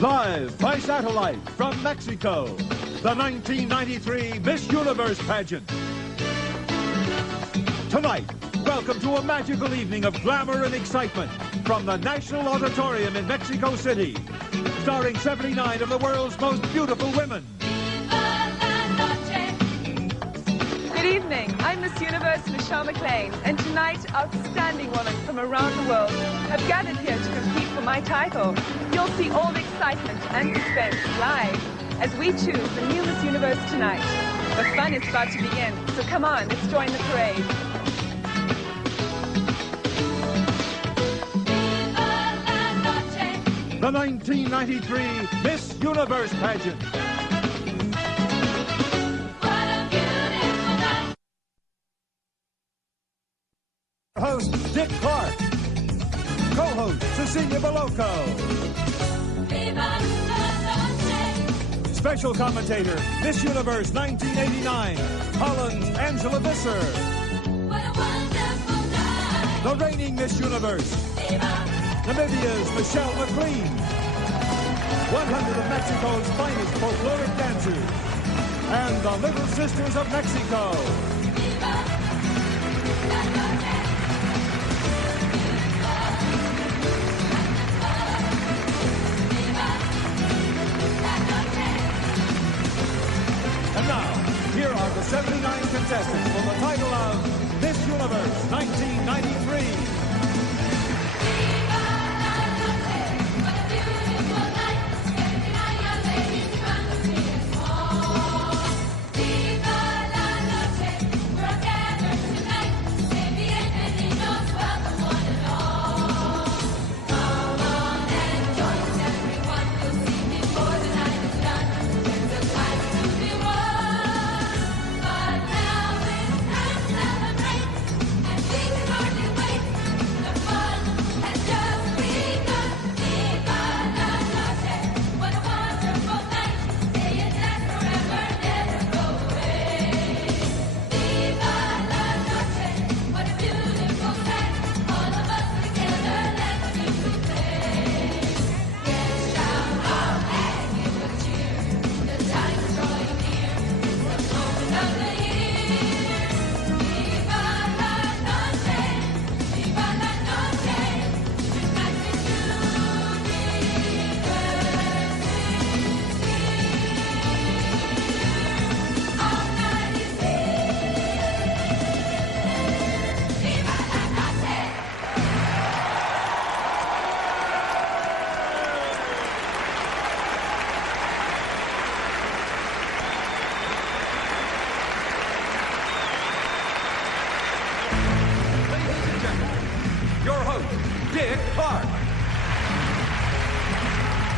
Live by satellite from Mexico, the 1993 Miss Universe pageant. Tonight, welcome to a magical evening of glamour and excitement from the National Auditorium in Mexico City, starring 79 of the world's most beautiful women. Good evening, I'm Miss Universe Michelle McLean, and tonight outstanding women from around the world have gathered here to compete for my title. You'll see all the excitement and suspense live as we choose the new Miss Universe tonight. The fun is about to begin, so come on, let's join the parade. The 1993 Miss Universe pageant. Host Dick Clark. Co-host Cecilia Boloco. Special commentator Miss Universe 1989, Holland's Angela Visser. The reigning Miss Universe, Namibia's Michelle McLean. 100 of Mexico's finest folkloric dancers. And the Little Sisters of Mexico. And now, here are the 79 contestants for the title of Miss Universe 1993.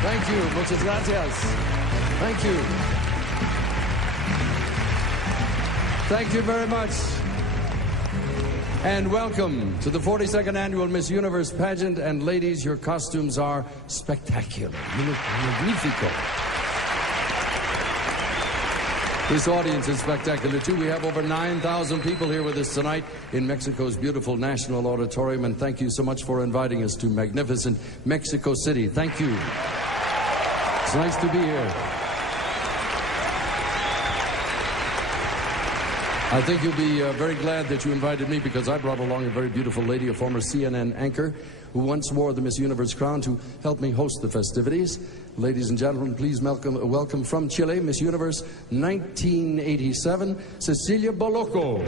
Thank you. Muchas gracias. Thank you. Thank you very much. And welcome to the 42nd Annual Miss Universe pageant. And ladies, your costumes are spectacular. You look magnifico. This audience is spectacular, too. We have over 9,000 people here with us tonight in Mexico's beautiful National Auditorium. And thank you so much for inviting us to magnificent Mexico City. Thank you. It's nice to be here. I think you'll be very glad that you invited me, because I brought along a very beautiful lady, a former CNN anchor, who once wore the Miss Universe crown, to help me host the festivities. Ladies and gentlemen, please welcome from Chile, Miss Universe 1987, Cecilia Boloco.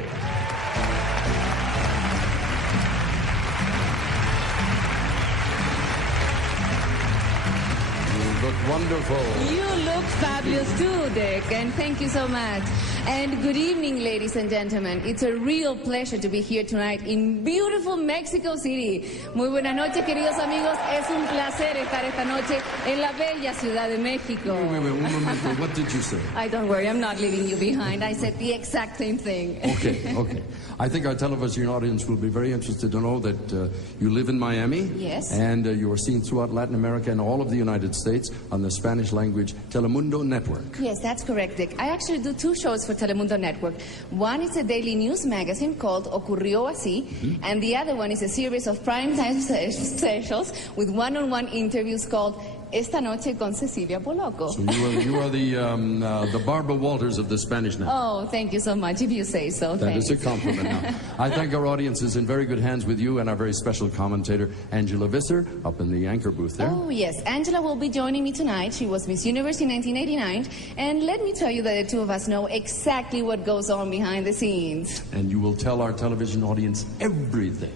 Wonderful. You look fabulous too, Dick, and thank you so much. And good evening, ladies and gentlemen. It's a real pleasure to be here tonight in beautiful Mexico City. Muy buenas noches, queridos amigos. Es un placer estar esta noche en la bella Ciudad de México. Wait, one moment. What did you say? Don't worry, I'm not leaving you behind. I said the exact same thing. Okay. I think our television audience will be very interested to know that you live in Miami. Yes. And you are seen throughout Latin America and all of the United States on the Spanish language Telemundo Network. Yes, that's correct, Dick. I actually do 2 shows for Telemundo Network. One is a daily news magazine called Ocurrió Así, and the other one is a series of primetime specials with one-on-one interviews called esta noche con Cecilia Poloco. So you are the Barbara Walters of the Spanish now. Oh, thank you so much, if you say so. That is a compliment now. I think our audience is in very good hands with you and our very special commentator, Angela Visser, up in the anchor booth there. Oh, yes. Angela will be joining me tonight. She was Miss Universe in 1989. And let me tell you that the two of us know exactly what goes on behind the scenes. And you will tell our television audience everything.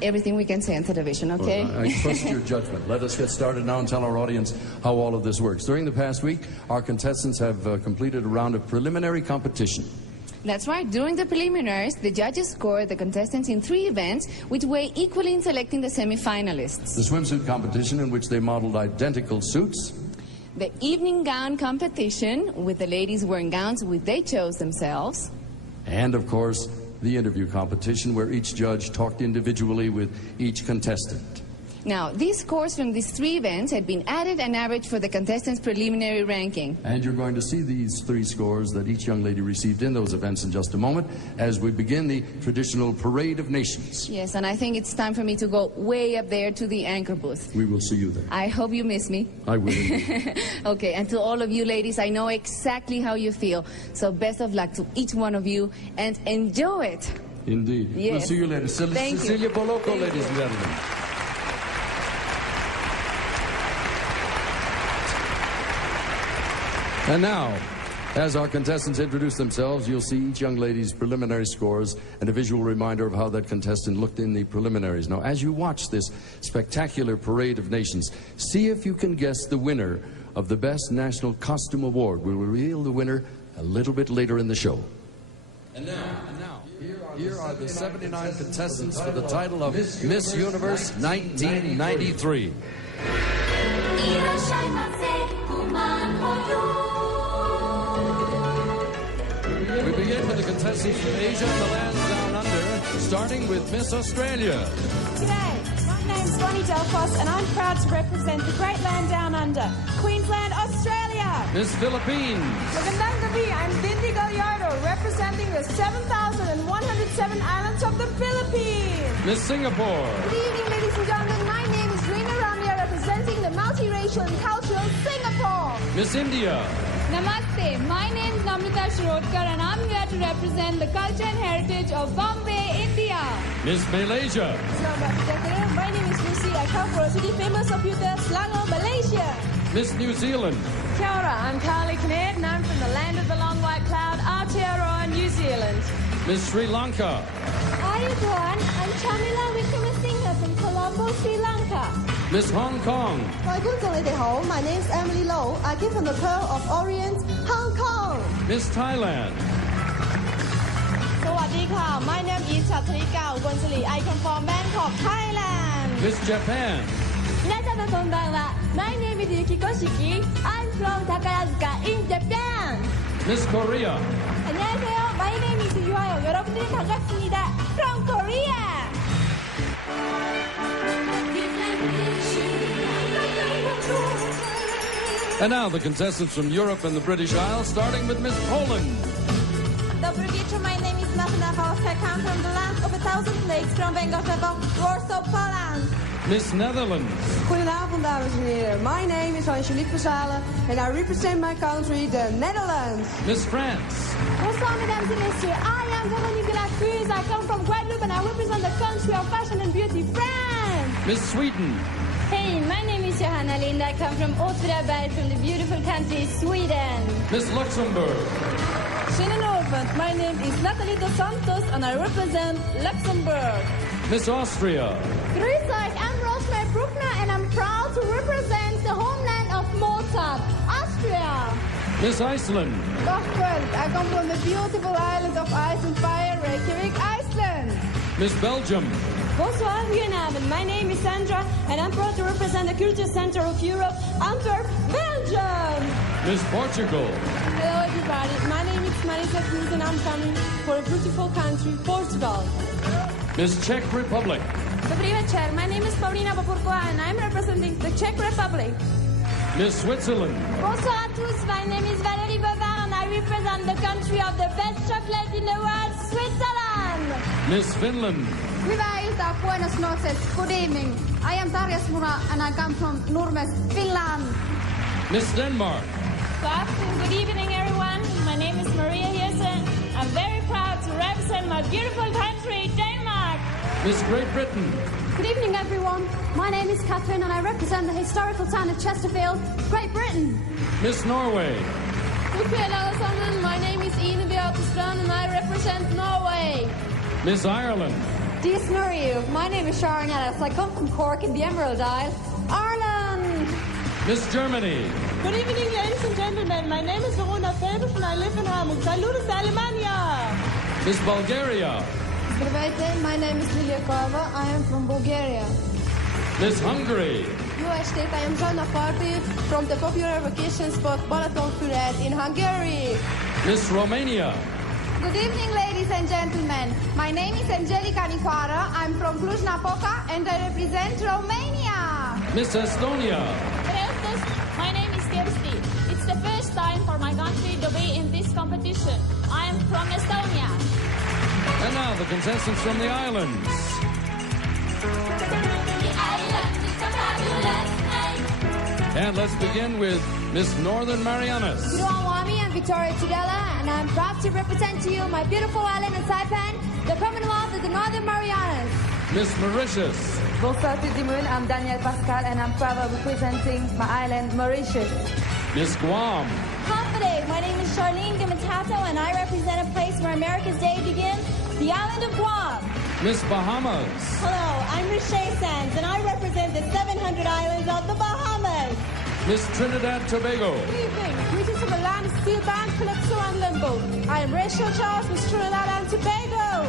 Everything we can say on television, okay? Well, I trust your judgment. Let us get started now and tell our audience how all of this works. During the past week, our contestants have completed a round of preliminary competition. That's right. During the preliminaries, the judges scored the contestants in 3 events, which weigh equally in selecting the semi-finalists. The swimsuit competition, in which they modeled identical suits. The evening gown competition, with the ladies wearing gowns which they chose themselves. And, of course, the interview competition, where each judge talked individually with each contestant. Now, these scores from these 3 events had been added and averaged for the contestants' preliminary ranking. And you're going to see these 3 scores that each young lady received in those events in just a moment as we begin the traditional Parade of Nations. Yes, and I think it's time for me to go way up there to the anchor booth. We will see you there. I hope you miss me. I will. Okay, and to all of you ladies, I know exactly how you feel. So best of luck to each one of you and enjoy it. Indeed. Yes. We'll see you later. Thank Cecilia you. Poloco, Thank ladies you. and gentlemen. And now, as our contestants introduce themselves, you'll see each young lady's preliminary scores and a visual reminder of how that contestant looked in the preliminaries. Now, as you watch this spectacular Parade of Nations, see if you can guess the winner of the Best National Costume Award. We'll reveal the winner a little bit later in the show. And now, here are the 79 contestants for the title of Miss Universe 1993. We begin with the contestants from Asia and the land down under, starting with Miss Australia. G'day, my name's Bonnie Delphos and I'm proud to represent the great land down under, Queensland, Australia. Miss Philippines. Magandang gabi, I'm Bindi Gallardo, representing the 7,107 islands of the Philippines. Miss Singapore. Good evening, ladies and gentlemen. My name is Rina Ramya, representing the multiracial and cultural Singapore. Miss India. Namaste, my name is Namrata Shirodkar and I'm here to represent the culture and heritage of Bombay, India. Miss Malaysia. Selamat sejahtera. My name is Lucy. I come from a city famous of Selangor, Malaysia. Miss New Zealand. Kia ora, I'm Carly Kinnaird and I'm from the land of the long white cloud, Aotearoa, New Zealand. Miss Sri Lanka. Hi everyone, I'm Chamila Wickramasinghe from Colombo, Sri Lanka. Miss Hong Kong. 各位觀眾你哋好 My name is Emily Low. I came from the Pearl of Orient, Hong Kong. Miss Thailand. สวัสดีค่ะ My name is Chatrika Ugonjali. I come from Bangkok, Thailand. Miss Japan. 皆様こんばんは My name is Yukiko Shiki. I'm from Takarazuka in Japan. Miss Korea. 안녕하세요. My name is 유아요. 여러분들 반갑습니다. From Korea. And now the contestants from Europe and the British Isles, starting with Miss Poland. Dobry wieczór. My name is Martyna Polska. I come from the land of 1,000 lakes from Węgorzewo, Warsaw, Poland. Miss Netherlands. Goedenavond, dames en heren. My name is Angelique Versalen and I represent my country, the Netherlands. Miss France. Bonsoir, mesdames et messieurs. I am Véronique de la Cruz. I come from Guadeloupe and I represent the country of fashion and beauty, France. Miss Sweden. Hey, my name is Johanna Lind. I come from Åtvidaberg from the beautiful country, Sweden. Miss Luxembourg. My name is Natalie Dos Santos and I represent Luxembourg. Miss Austria. Grüß euch, I'm Rosemary Bruckner and I'm proud to represent the homeland of Mozart, Austria. Miss Iceland. Dag Kurt, I come from the beautiful island of Ice and Fire, Reykjavik, Iceland. Miss Belgium. Bonsoir, goedenavond. My name is Sandra and I'm proud to represent the Culture Center of Europe, Antwerp, Belgium. Miss Portugal. Hello everybody, my name is Marisa Cruz and I'm coming for a beautiful country, Portugal. Miss Czech Republic. Dobrý večer, my name is Paulina Popurková and I'm representing the Czech Republic. Miss Switzerland. Bonsoir à tous, my name is Valérie Bavard and I represent the country of the best chocolate in the world, Switzerland. Miss Finland. Hyvää iltaa, buenos noches, good evening. I am Tarja Smura and I come from Nurmes, Finland. Miss Denmark. Good evening, everyone. My name is Maria Hirsen. I'm very proud to represent my beautiful country, Denmark. Miss Great Britain. Good evening, everyone. My name is Catherine and I represent the historical town of Chesterfield, Great Britain. Miss Norway. My name is Ine Beatestrand and I represent Norway. Miss Ireland. Dear Snurry, my name is Sharon Ellis. I come from Cork in the Emerald Isle, Ireland. Miss Germany. Good evening, ladies and gentlemen. My name is Verona Felbus and I live in Hamburg. Saludos, Alemania. Miss Bulgaria. Здравейте, my name is Lilia Kova. I am from Bulgaria. Miss Hungary. I am Joanna Party from the popular vacation spot Balaton in Hungary. Miss Romania. Good evening, ladies and gentlemen. My name is Angelica Nicoara. I'm from Cluj-Napoca and I represent Romania. Miss Estonia. My name is Kirsti. It's the first time for my country to be in this competition. I am from Estonia. And now the contestants from the islands. And let's begin with Miss Northern Marianas. I'm Victoria Tudela, and I'm proud to represent to you my beautiful island of Saipan, the Commonwealth of the Northern Marianas. Miss Mauritius. Bonsoir tout le monde, I'm Danielle Pascal, and I'm proud of representing my island, Mauritius. Miss Guam. Confident. My name is Charlene Gamatato, and I represent a place where America's Day begins, the island of Guam. Miss Bahamas. Hello, I'm Riche Sands, and I represent the 700 islands of the Bahamas. Miss Trinidad Tobago. Good evening. Greetings from the land of steel band, calypso, and limbo. I am Rachel Charles, Miss Trinidad and Tobago.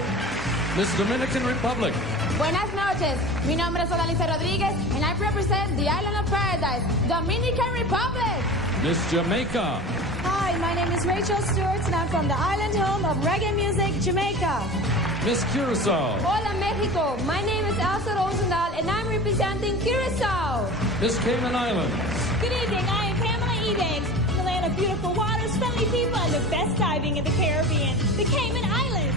Miss Dominican Republic. Buenas noches. Mi nombre es Odalisa Rodriguez, and I represent the island of paradise, Dominican Republic. Miss Jamaica. Hi, my name is Rachel Stewart, and I'm from the island home of reggae music, Jamaica. Miss Curacao. Hola, Mexico. My name is Elsa Rosendahl, and I'm representing Curacao. Miss Cayman Islands. Good evening, I am Pamela Ebanks, from the land of beautiful waters, friendly people, and the best diving in the Caribbean, the Cayman Islands.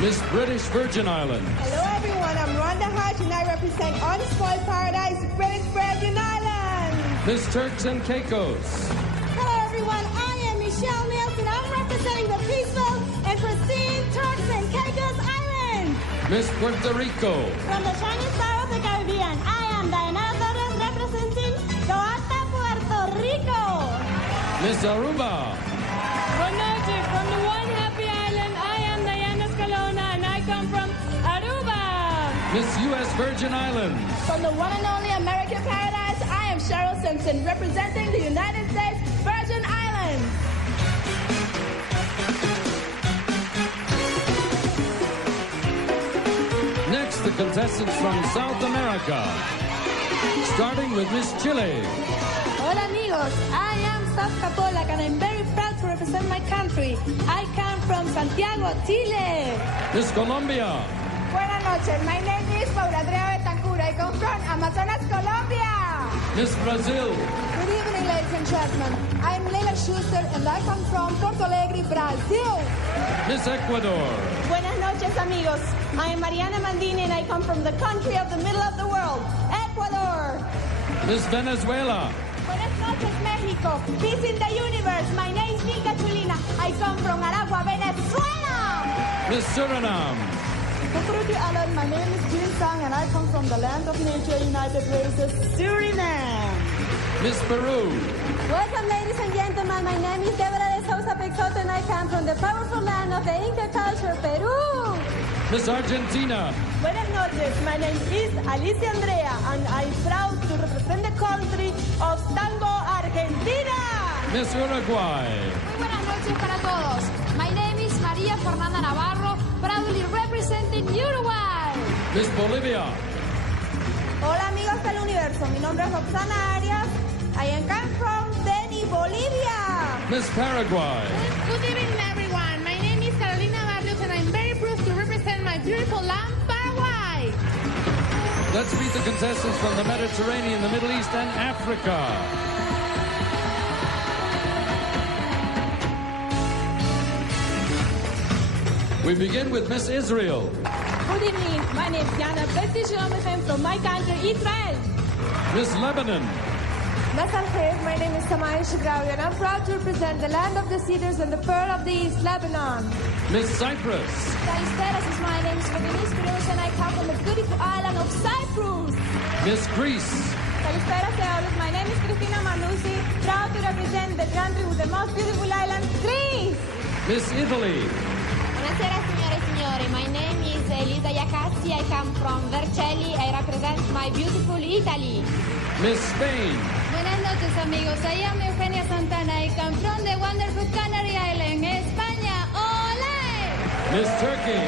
Miss British Virgin Islands. Hello, everyone. I'm Rhonda Hodge, and I represent Unspoiled Paradise, British Virgin Islands. Miss Turks and Caicos. Hello, everyone. I am Michelle Mills, and I'm representing the peaceful and pristine Turks and Caicos Islands. Miss Puerto Rico. From the shining star of the Caribbean, I am Dayanara Torres, representing Toata, Puerto Rico. Miss Aruba. Buenas noches. From the one happy island, I am Diana Scalona, and I come from Aruba. Miss U.S. Virgin Islands. From the one and only American paradise, I am Cheryl Simpson, representing the United States Virgin Islands. Next, the contestants from South America. Starting with Miss Chile. Hola, amigos. I am Sasha Polak, and I'm very proud to represent my country. I come from Santiago, Chile. Miss Colombia. Buenas noches. My name is Paula Andrea Betancourt. I come from Amazonas, Colombia. Miss Brazil. Good evening, ladies and gentlemen. I'm Leila Schuster, and I come from Porto Alegre, Brazil. Miss Ecuador. Buenas noches, amigos. I am Mariana Mandini, and I come from the country of the middle of the world, Ecuador. Miss Venezuela. Buenas noches, Mexico. Peace in the universe. My name is Milka Chulina. I come from Aragua, Venezuela. Miss Suriname. Alan, my name is Jin Sang, and I come from the land of nature, United Races, Suriname. Miss Peru. Welcome, ladies and gentlemen. My name is Deborah de Sousa Peixoto, and I come from the powerful land of the Inca culture, Peru. Miss Argentina. Buenas noches. My name is Alicia Andrea, and I'm proud to represent the country of Tango, Argentina. Miss Uruguay. Muy buenas noches para todos. My name is María Fernanda Navarro, proudly representing Uruguay. Miss Bolivia. Hola, amigos del universo. Mi nombre es Roxana Arias. I come from Beni, Bolivia. Miss Paraguay. Good evening, everyone. My name is Carolina Barrios, and I'm very proud to represent my beautiful land, Paraguay. Let's meet the contestants from the Mediterranean, the Middle East, and Africa. We begin with Miss Israel. Good evening. My name is Yana Betancourt from my country, Israel. Miss Lebanon. My name is Samaya Shigrawi, and I'm proud to represent the land of the cedars and the pearl of the East, Lebanon. Miss Cyprus. Kalisteras, my name is Denise Cruz, and I come from the beautiful island of Cyprus. Miss Greece. Kalisteras, my name is Christina Manousi, proud to represent the country with the most beautiful island, Greece. Miss Italy. Buonasera signore e signori, my name is Elisa Iacazzi, I come from Vercelli, I represent my beautiful Italy. Miss Spain. Buenas noches amigos, I am Eugenia Santana, I come from the wonderful Canary Island, España, ole! Miss Turkey.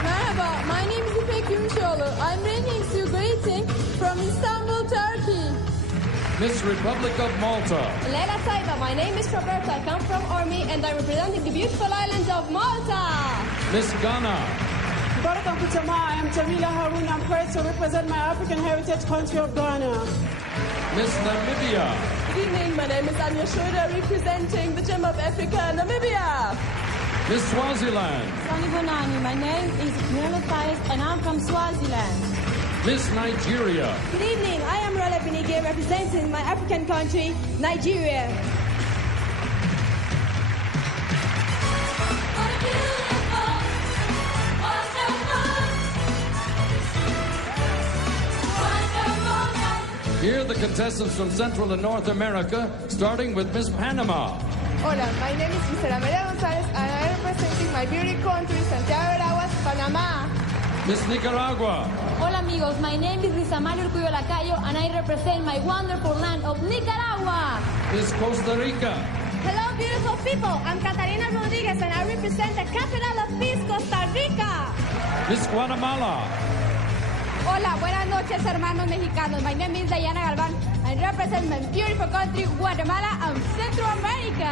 Merhaba, my name is İpek Gümüşoğlu. I'm bringing you greeting from Istanbul, Turkey. Miss Republic of Malta. Lena Saiba, my name is Roberta, I come from Ormi, and I'm representing the beautiful island of Malta. Miss Ghana. I am Jamila Harun. I'm proud to represent my African heritage country of Ghana. Miss Namibia. Good evening, my name is Anya Schroeder, representing the Gem of Africa, Namibia. Miss Swaziland. Sonny Bonani, my name is Miriam Faez, and I'm from Swaziland. Miss Nigeria. Good evening, I am Rola Binige, representing my African country, Nigeria. Here are the contestants from Central and North America, starting with Miss Panama. Hola, my name is Gisela Maria Gonzalez, and I am representing my beauty country, Santiago de Aguas, Panama. Miss Nicaragua. Hola amigos, my name is Lisa Mario Urcuyo Lacayo, and I represent my wonderful land of Nicaragua. Miss Costa Rica. Hello, beautiful people. I'm Catalina Rodriguez, and I represent the capital of peace, Costa Rica. Miss Guatemala. Hola, buenas noches hermanos mexicanos. My name is Diana Galvan. I represent my beautiful country, Guatemala and Central America.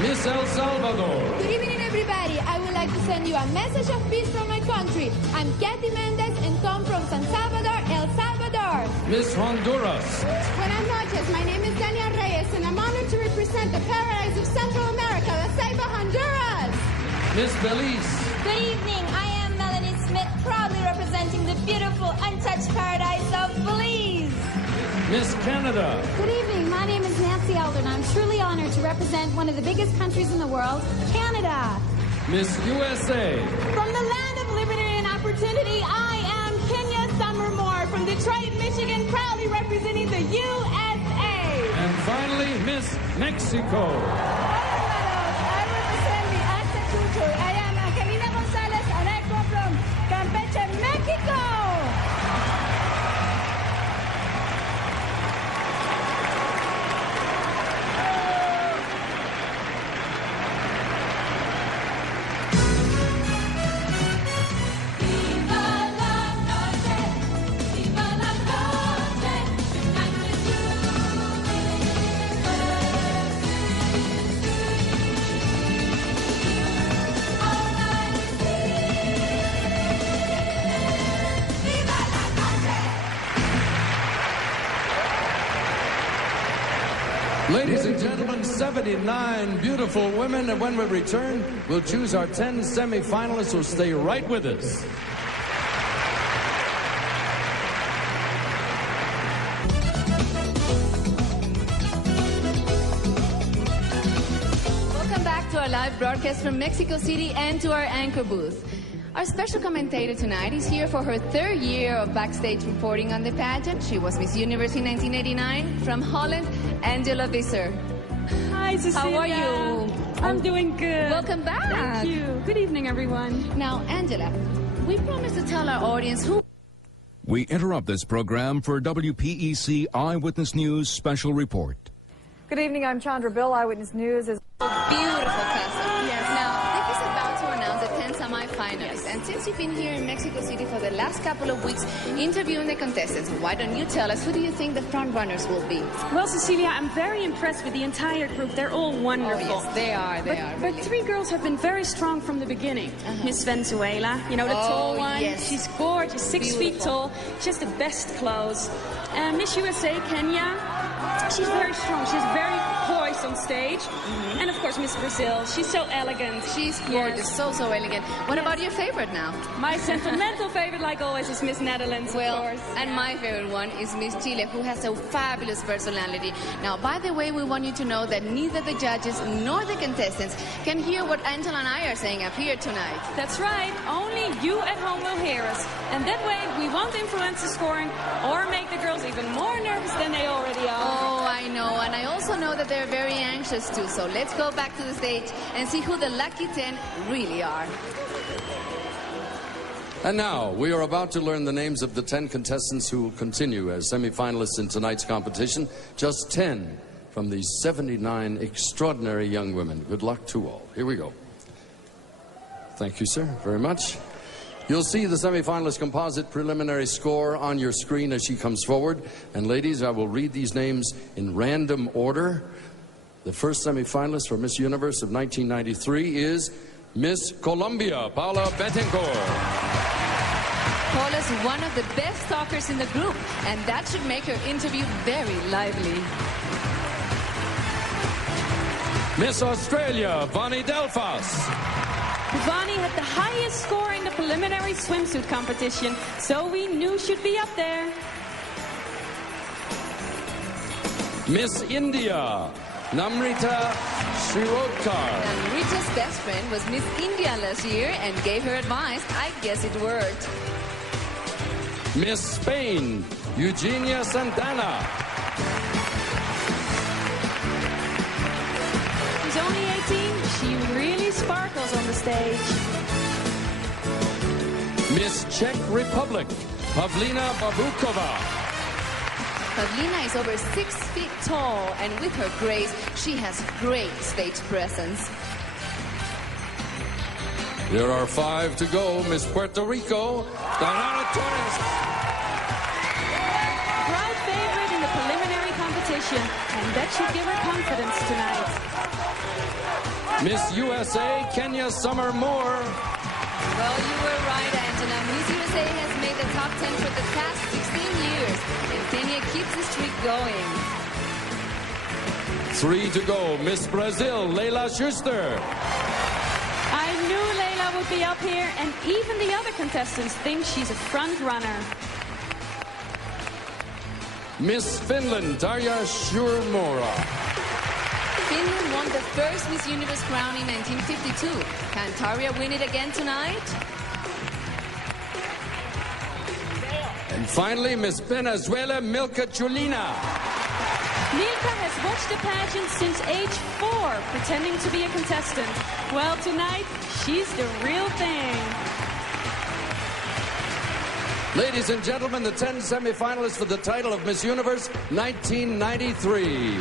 Miss El Salvador. Good evening everybody. I would like to send you a message of peace from my country. I'm Kathy Mendez and come from San Salvador, El Salvador. Miss Honduras. Buenas noches. My name is Daniel Reyes and I'm honored to represent the paradise of Central America, La Ceiba, Honduras. Miss Belize. Good evening, I am Melanie Smith, proudly representing the beautiful, untouched paradise of Belize. Miss Canada. Good evening, my name is Nancy Elder, and I'm truly honored to represent one of the biggest countries in the world, Canada. Miss USA. From the land of liberty and opportunity, I am Kenya Summermore from Detroit, Michigan, proudly representing the USA. And finally, Miss Mexico. I represent the Aztec culture. I am Angelina Gonzalez, and I come from Campeche, Mexico. Ladies and gentlemen, 79 beautiful women, and when we return, we'll choose our 10 semi-finalists, so stay right with us. Welcome back to our live broadcast from Mexico City and to our anchor booth. Our special commentator tonight is here for her third year of backstage reporting on the pageant. She was Miss Universe in 1989 from Holland, Angela Visser. Hi, Cecilia. How are you? I'm doing good. Welcome back. Thank you. Good evening, everyone. Now, Angela, we promised to tell our audience who... We interrupt this program for WPEC Eyewitness News Special Report. Good evening, I'm Chandra Bill. Eyewitness News is... Beautiful castle. Yes. Now, Dick is about to announce the 10 semi-finalists. And since you've been here in Mexico City for the last couple of weeks interviewing the contestants, why don't you tell us, who do you think the front runners will be? Well, Cecilia, I'm very impressed with the entire group. They're all wonderful. Oh, yes, they are. But really. 3 girls have been very strong from the beginning. Miss Venezuela, you know, the tall one. Yes. She's gorgeous, 6 feet tall. She has the best clothes. Miss USA, Kenya, she's very strong. She's very poised. first on stage. And of course, Miss Brazil. She's so elegant. She's gorgeous, so elegant. What about your favorite now? My sentimental favorite, like always, is Miss Netherlands, of course. And my favorite one is Miss Chile, who has a fabulous personality. Now, by the way, we want you to know that neither the judges nor the contestants can hear what Angela and I are saying up here tonight. That's right. Only you at home will hear us. And that way, we won't influence the scoring or make the girls even more nervous than they already are. Oh, I know. And I also know that they're very anxious too. So let's go back to the stage and see who the lucky 10 really are. And now, we are about to learn the names of the 10 contestants who will continue as semi-finalists in tonight's competition. Just 10 from these 79 extraordinary young women. Good luck to all. Here we go. Thank you, sir, very much. You'll see the semi-finalist composite preliminary score on your screen as she comes forward. And ladies, I will read these names in random order. The first semi-finalist for Miss Universe of 1993 is Miss Colombia, Paula Betancourt. Paula's one of the best talkers in the group, and that should make her interview very lively. Miss Australia, Vonnie Delphos. Vonnie had the highest score in the preliminary swimsuit competition, so we knew she'd be up there. Miss India, Namrita Shirodkar. Namrita's best friend was Miss India last year and gave her advice. I guess it worked. Miss Spain, Eugenia Santana. She's only 18. She really sparkles on the stage. Miss Czech Republic, Pavlina Babukova. Pavlina is over 6 feet tall, and with her grace, she has great stage presence. There are 5 to go. Miss Puerto Rico, Dayanara Torres. Proud favorite in the preliminary competition, and that should give her confidence tonight. Miss USA, Kenya Summer Moore. Well, you were right, Angela. Miss USA has made the top 10 for the past 16 years, and Kenya keeps the streak going. 3 to go. Miss Brazil, Leila Schuster. I knew Leila would be up here, and even the other contestants think she's a front runner. Miss Finland, Tarja Shurmura. Finland won the first Miss Universe crown in 1952. Can Tarja win it again tonight? And finally, Miss Venezuela, Milka Chulina. Milka has watched the pageant since age 4, pretending to be a contestant. Well, tonight, she's the real thing. Ladies and gentlemen, the 10 semi-finalists for the title of Miss Universe 1993.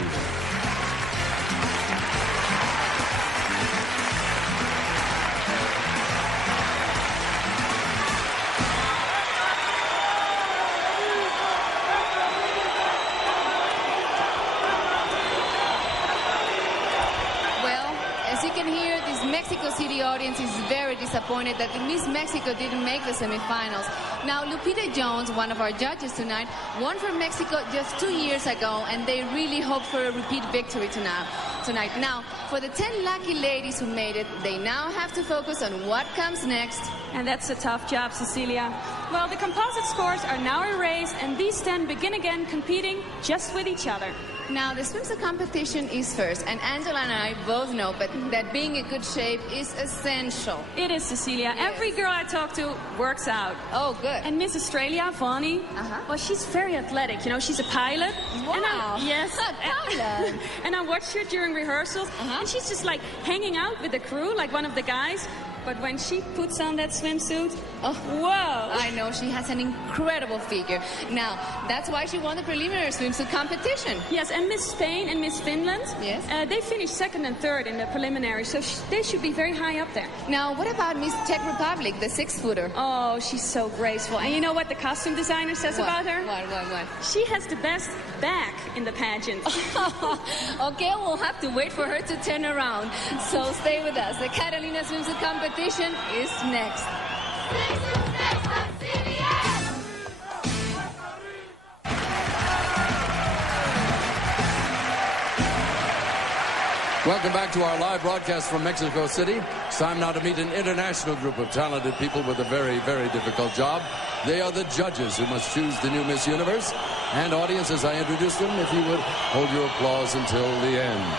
Mexico City audience is very disappointed that Miss Mexico didn't make the semifinals. Now, Lupita Jones, one of our judges tonight, won for Mexico just 2 years ago, and they really hope for a repeat victory tonight. Now, for the 10 lucky ladies who made it, they now have to focus on what comes next. And that's a tough job, Cecilia. Well, the composite scores are now erased, and these 10 begin again competing just with each other. Now, the swimsuit competition is first, and Angela and I both know that being in good shape is essential. It is, Cecilia. Yes. Every girl I talk to works out. Oh, good. And Miss Australia, Vonnie, well, she's very athletic. You know, she's a pilot. Wow. Yes. Pilot. And I watched her during rehearsals, and she's just like hanging out with the crew, like one of the guys. But when she puts on that swimsuit, whoa! I know, she has an incredible figure. Now, that's why she won the preliminary swimsuit competition. Yes, and Miss Spain and Miss Finland, yes, they finished 2nd and 3rd in the preliminary, so they should be very high up there. Now, what about Miss Czech Republic, the 6-footer? Oh, she's so graceful. And you know what the costume designer says about her? What? She has the best back in the pageant. Okay, we'll have to wait for her to turn around. So stay with us. The Catalina swimsuit competition is next. Welcome back to our live broadcast from Mexico City. It's time now to meet an international group of talented people with a very, very difficult job. They are the judges who must choose the new Miss Universe. And audience, as I introduce them, if you would hold your applause until the end.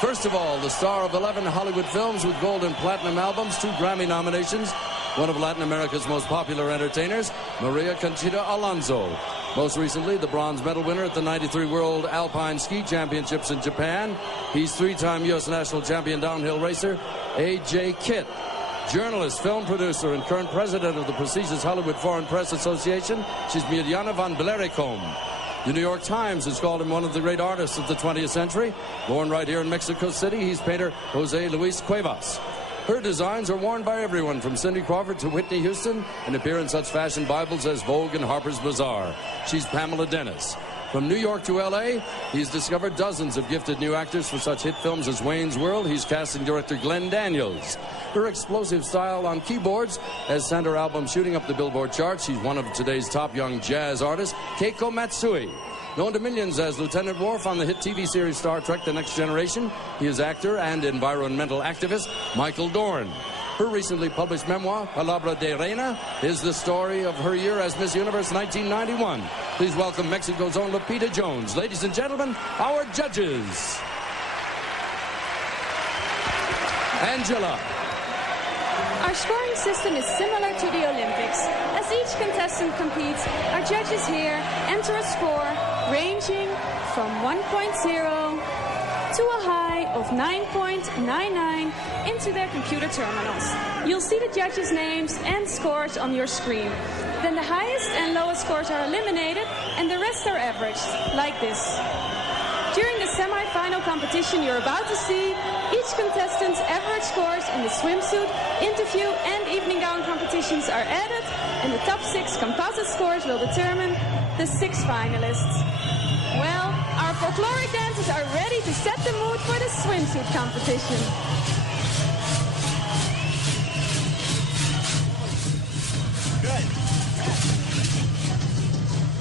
First of all, the star of 11 Hollywood films with gold and platinum albums, 2 Grammy nominations, one of Latin America's most popular entertainers, Maria Conchita Alonso. Most recently, the bronze medal winner at the 93 World Alpine Ski Championships in Japan. He's 3-time U.S. national champion downhill racer, A.J. Kitt. Journalist, film producer, and current president of the prestigious Hollywood Foreign Press Association, she's Mirjana van Blericombe. The New York Times has called him one of the great artists of the 20th century. Born right here in Mexico City, he's painter Jose Luis Cuevas. Her designs are worn by everyone from Cindy Crawford to Whitney Houston and appear in such fashion Bibles as Vogue and Harper's Bazaar. She's Pamela Dennis. From New York to L.A., he's discovered dozens of gifted new actors for such hit films as Wayne's World. He's casting director Glenn Daniels. Her explosive style on keyboards has sent her album shooting up the Billboard charts. She's one of today's top young jazz artists, Keiko Matsui. Known to millions as Lieutenant Worf on the hit TV series Star Trek The Next Generation, he is actor and environmental activist Michael Dorn. Her recently published memoir, Palabra de Reina, is the story of her year as Miss Universe 1991. Please welcome Mexico's own Lupita Jones. Ladies and gentlemen, our judges. Angela. Our scoring system is similar to the Olympics. As each contestant competes, our judges here enter a score ranging from 1.0 to a high of 9.99 into their computer terminals. You'll see the judges' names and scores on your screen. Then the highest and lowest scores are eliminated and the rest are averaged, like this. During the semi-final competition you're about to see, each contestant's average scores in the swimsuit, interview, and evening gown competitions are added, and the top 6 composite scores will determine the 6 finalists. Well, our folkloric dancers are ready to set the mood for the swimsuit competition. Good.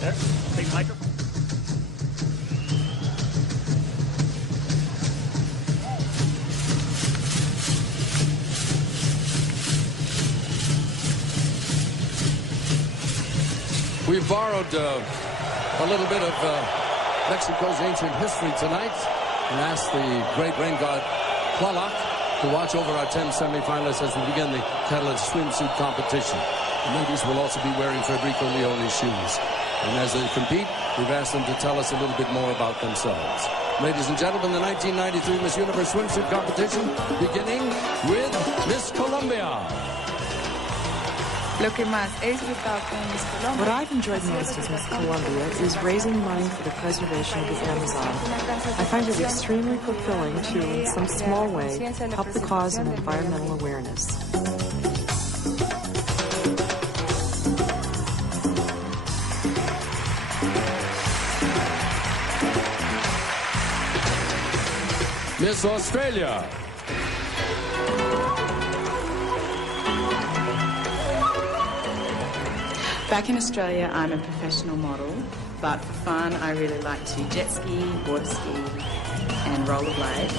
There, take the microphone. We've borrowed a little bit of Mexico's ancient history tonight and asked the great rain god Paula to watch over our 10 semifinalists as we begin the Catalyst swimsuit competition. The ladies will also be wearing Federico Leone's shoes. And as they compete, we've asked them to tell us a little bit more about themselves. Ladies and gentlemen, the 1993 Miss Universe swimsuit competition, beginning with Miss Colombia. Lo que más he disfrutado con Miss Colombia. What I've enjoyed most as Miss Colombia is raising money for the preservation of the Amazon. I find it extremely fulfilling to, in some small way, help the cause of environmental awareness. Miss Australia. Back in Australia, I'm a professional model, but for fun, I really like to jet ski, water ski, and rollerblade.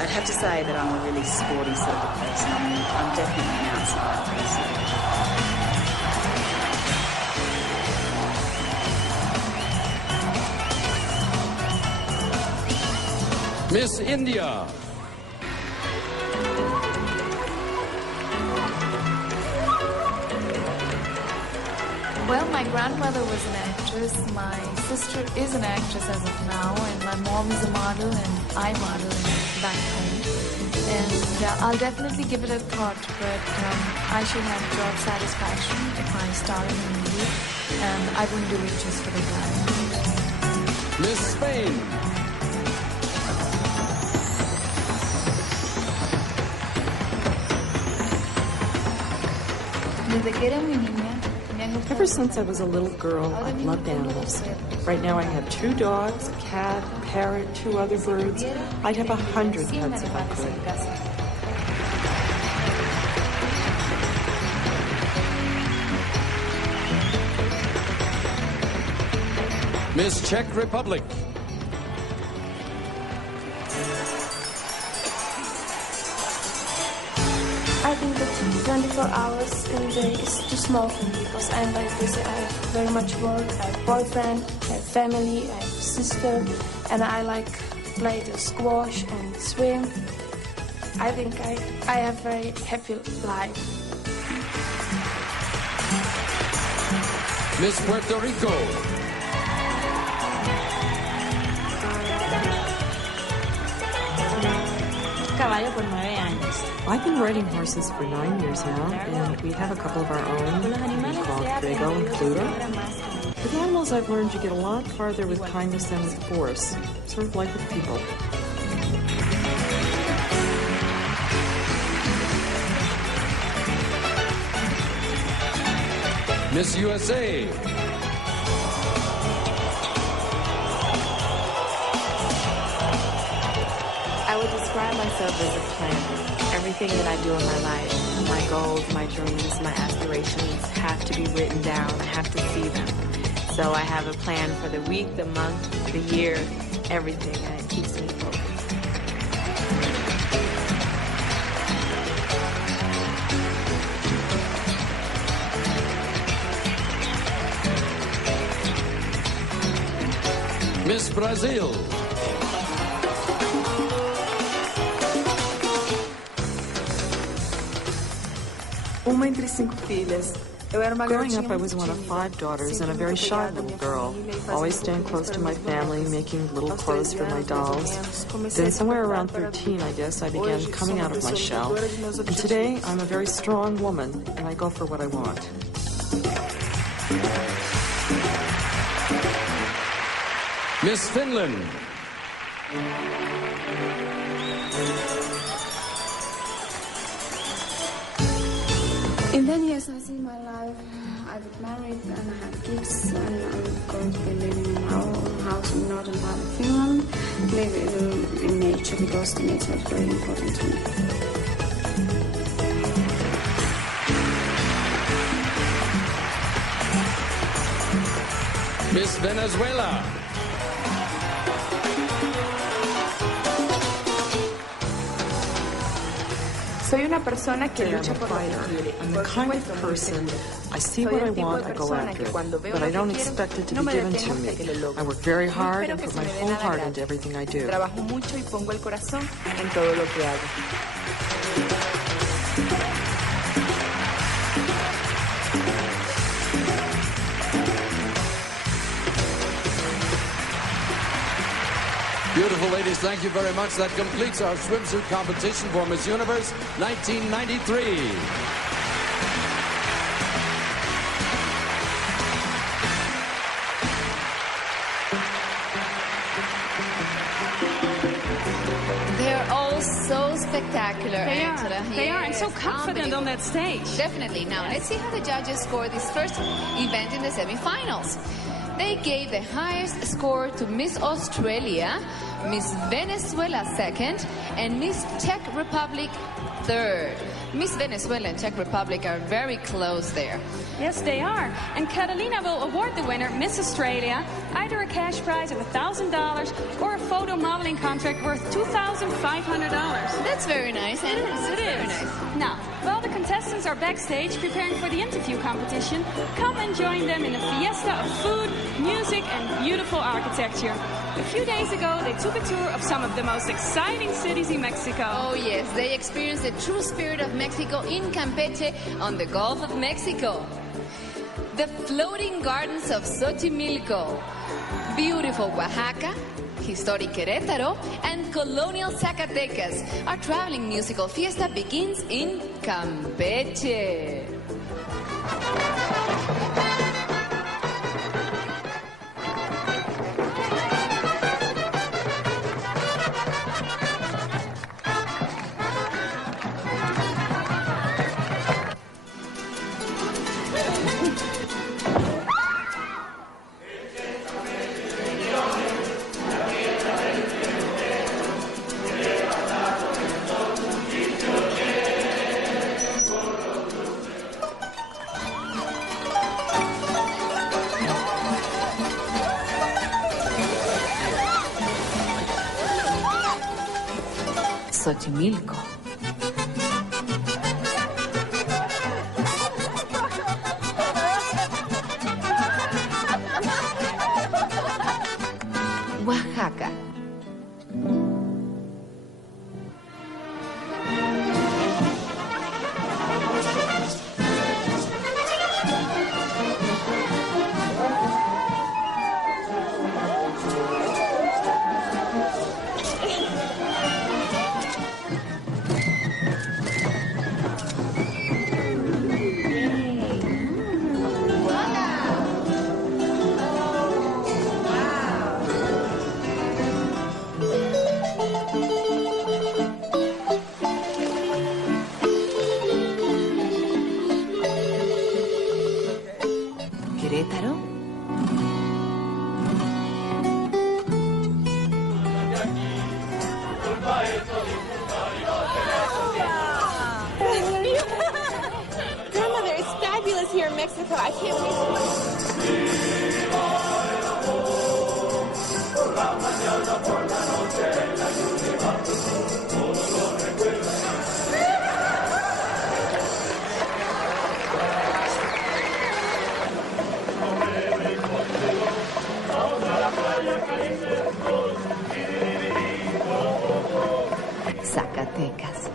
I'd have to say that I'm a really sporty sort of a person. I'm definitely an outside person. Miss India. Well, my grandmother was an actress, my sister is an actress as of now, and my mom is a model, and I model back home. And I'll definitely give it a thought, but I should have job satisfaction if I star in a movie, and I wouldn't do it just for the glamour. Miss Spain. Desde que era muy niña, Ever since I was a little girl, I've loved animals. Right now I have 2 dogs, a cat, a parrot, 2 other birds. I'd have 100 pets if I could. Miss Czech Republic. 24 hours in a day is too small for me because I'm very busy. I have very much work, I have a boyfriend, I have family, I have a sister, and I like play the squash and swim. I think I have a very happy life. Miss Puerto Rico. Caballo por 9 años. I've been riding horses for 9 years now, and we have a couple of our own called Grego and Pluto. With animals, I've learned you get a lot farther with kindness than with force, sort of like with people. Miss USA. I would describe myself as a planner. Everything that I do in my life, my goals, my dreams, my aspirations have to be written down. I have to see them. So I have a plan for the week, the month, the year, everything, and it keeps me focused. Miss Brazil. Uma entre 5 filhas. Growing up, I was one of 5 daughters and a very shy little girl. Always staying close to my family, making little clothes for my dolls. Then somewhere around 13, I guess, I began coming out of my shell. And today, I'm a very strong woman, and I go for what I want. Miss Finland. In 10 years, I see my life. I would marry and I have kids, and I'm going to be living in our own house in northern part of Finland, live in nature because the nature is very important to me. Miss Venezuela. Soy una persona que lucha por lo que quiere. I'm the kind of person, I see what I want, I go after it, but I don't expect it to be given to me. I work very hard and put my whole heart into everything I do. Trabajo mucho y pongo el corazón en todo lo que hago. Beautiful ladies, thank you very much. That completes our swimsuit competition for Miss Universe 1993. They're all so spectacular, Angela. They are, and so confident on that stage. Definitely. Now, let's see how the judges scored this first event in the semifinals. They gave the highest score to Miss Australia, Miss Venezuela second, and Miss Czech Republic third. Miss Venezuela and Czech Republic are very close there. Yes, they are. And Catalina will award the winner, Miss Australia, either a cash prize of $1,000 or a photo modeling contract worth $2,500. That's very nice, and it is. Very nice. Now, while the contestants are backstage preparing for the interview competition, come and join them in a fiesta of food, music, and beautiful architecture. A few days ago, they took a tour of some of the most exciting cities in Mexico. Oh, yes. They experienced the true spirit of Mexico in Campeche on the Gulf of Mexico. The floating gardens of Xochimilco, beautiful Oaxaca, historic Querétaro, and colonial Zacatecas. Our traveling musical fiesta begins in Campeche. Xochimilco. Querétaro? Grandmother, it's fabulous here in Mexico. I can't wait. Zacatecas.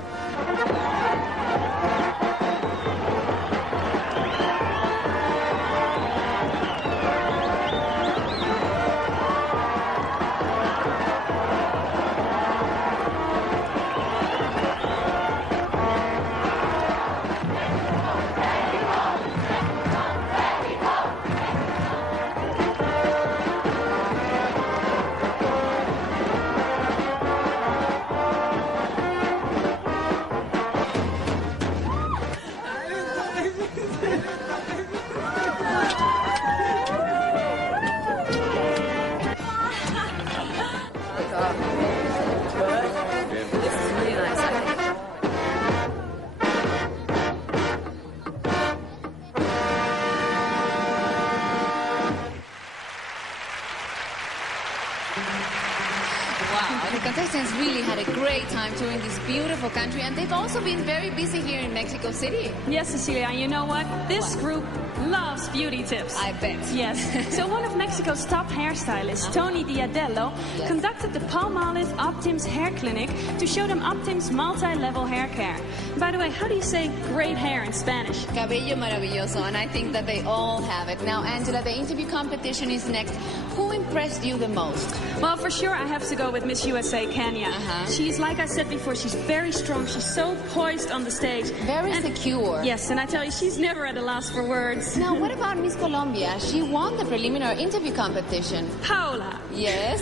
Contestants really had a great time touring this beautiful country, and they've also been very busy here in Mexico City. Yes, Cecilia, and you know what? This group loves beauty tips. I bet. Yes. So one of Mexico's top hairstylists, Tony Diadello, conducted the Palmolive Optim's hair clinic to show them Optim's multi-level hair care. By the way, how do you say great hair in Spanish? Cabello maravilloso, and I think that they all have it. Now, Angela, the interview competition is next. Who impressed you the most? Well, for sure, I have to go with Miss USA Kenya. She's, like I said before, she's very strong. She's so poised on the stage. Very secure. Yes, and I tell you, she's never at a loss for words. Now, what about Miss Colombia? She won the preliminary interview competition. Paula. Yes.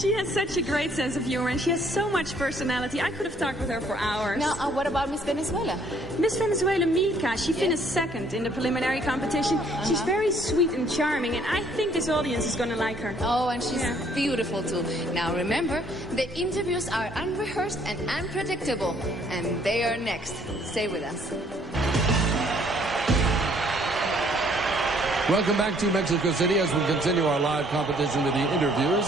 She has such a great sense of humor, and she has so much personality. I could have talked with her for hours. Now, what about Miss Venezuela? Miss Venezuela, Milka. She finished second in the preliminary competition. She's very sweet and charming, and I think this audience is going to like her. Oh, and she's beautiful, too. Now, remember, the interviews are unrehearsed and unpredictable, and they are next. Stay with us. Welcome back to Mexico City as we continue our live competition with the interviews.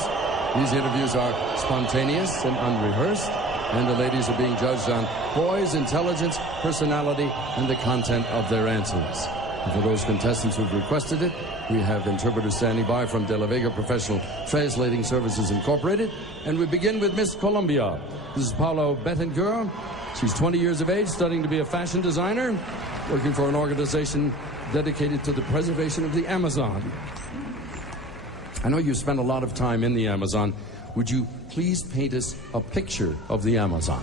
These interviews are spontaneous and unrehearsed, and the ladies are being judged on poise, intelligence, personality, and the content of their answers. And for those contestants who've requested it, we have interpreters standing by from De La Vega Professional Translating Services Incorporated. And we begin with Miss Colombia. This is Paula Betancourt. She's 20 years of age, studying to be a fashion designer, working for an organization dedicated to the preservation of the Amazon. I know you spent a lot of time in the Amazon. Would you please paint us a picture of the Amazon?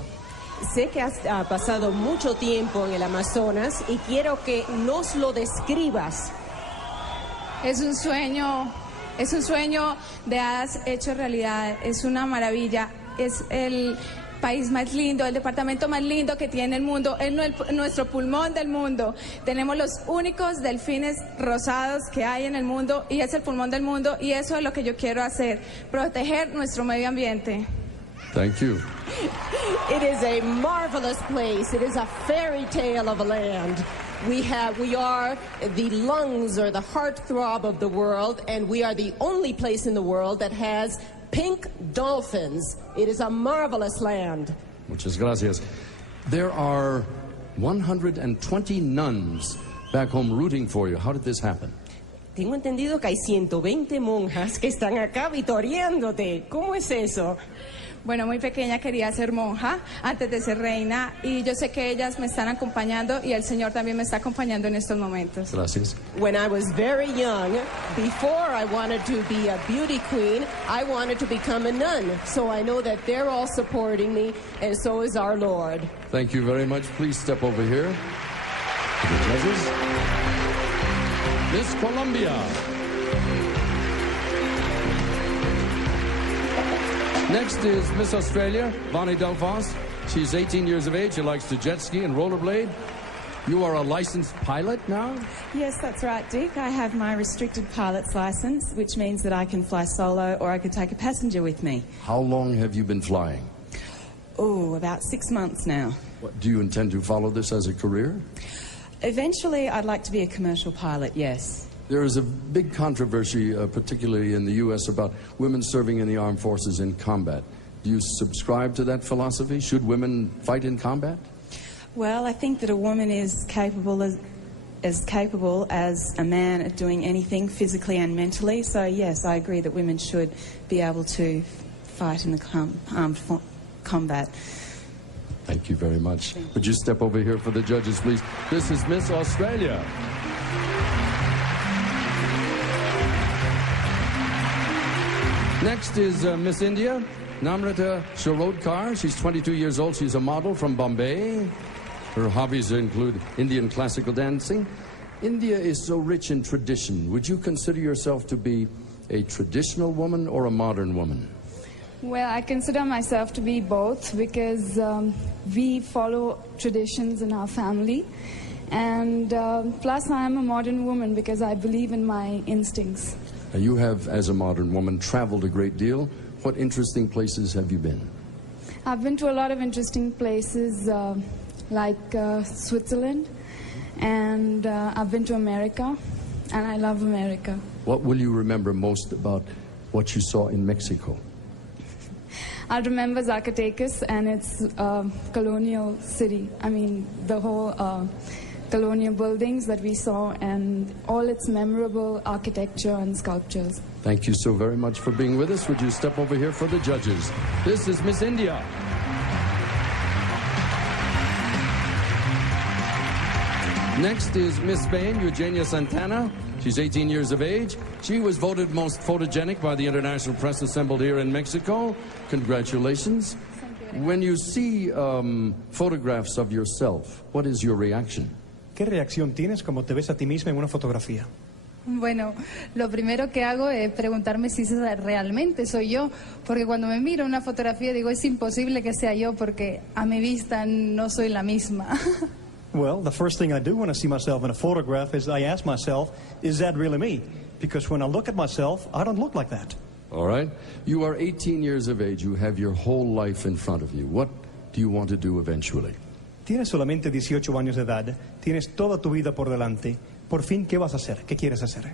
Sé que has pasado mucho tiempo en el Amazonas y quiero que nos lo describas. Es un sueño de hadas hecho realidad. Es una maravilla. Es el país más lindo, el departamento más lindo que tiene el mundo, es nuestro pulmón del mundo. Tenemos los únicos delfines rosados que hay en el mundo y es el pulmón del mundo, y eso es lo que yo quiero hacer, proteger nuestro medio ambiente. Thank you. It is a marvelous place. It is a fairy tale of a land. We are the lungs or the heartthrob of the world, and we are the only place in the world that has pink dolphins. It is a marvelous land. Muchas gracias. There are 120 nuns back home rooting for you. How did this happen? Tengo entendido que hay 120 monjas que están acá vitoreándote. ¿Cómo es eso? Bueno, muy pequeña quería ser monja antes de ser reina, y yo sé que ellas me están acompañando y el Señor también me está acompañando en estos momentos. Gracias. When I was very young, before I wanted to be a beauty queen, I wanted to become a nun. So I know that they're all supporting me, and so is our Lord. Thank you very much. Please step over here to the judges. Miss Colombia. Next is Miss Australia, Bonnie Delphos. She's 18 years of age. She likes to jet ski and rollerblade. You are a licensed pilot now? Yes, that's right, Dick. I have my restricted pilot's license, which means that I can fly solo or I could take a passenger with me. How long have you been flying? Oh, about 6 months now. Do you intend to follow this as a career? Eventually, I'd like to be a commercial pilot, yes. There is a big controversy, particularly in the U.S., about women serving in the armed forces in combat. Do you subscribe to that philosophy? Should women fight in combat? Well, I think that a woman is capable as a man at doing anything physically and mentally. So, yes, I agree that women should be able to fight in the armed combat. Thank you very much. Would you step over here for the judges, please? This is Miss Australia. Next is Miss India, Namrata Shirodkar. She's 22 years old. She's a model from Bombay. Her hobbies include Indian classical dancing. India is so rich in tradition. Would you consider yourself to be a traditional woman or a modern woman? Well, I consider myself to be both because we follow traditions in our family. And plus I am a modern woman because I believe in my instincts. You have, as a modern woman, traveled a great deal. What interesting places have you been? I've been to a lot of interesting places like Switzerland, and I've been to America, and I love America. What will you remember most about what you saw in Mexico? I'll remember Zacatecas and its colonial city. I mean, the whole colonial buildings that we saw and all its memorable architecture and sculptures. Thank you so very much for being with us. Would you step over here for the judges? This is Miss India. Next is Miss Spain, Eugenia Santana. She's 18 years of age. She was voted most photogenic by the international press assembled here in Mexico. Congratulations. When you see photographs of yourself, what is your reaction? ¿Qué reacción tienes como te ves a ti misma en una fotografía? Bueno, lo primero que hago es preguntarme si realmente soy yo, porque cuando me miro una fotografía digo, es imposible que sea yo, porque a mi vista no soy la misma. Well, the first thing I do when I see myself in a photograph is I ask myself, is that really me? Because when I look at myself, I don't look like that. All right. You are 18 years of age. You have your whole life in front of you. What do you want to do eventually? Tienes solamente 18 años de edad. Tienes toda tu vida por delante. Por fin, ¿qué vas a hacer? ¿Qué quieres hacer?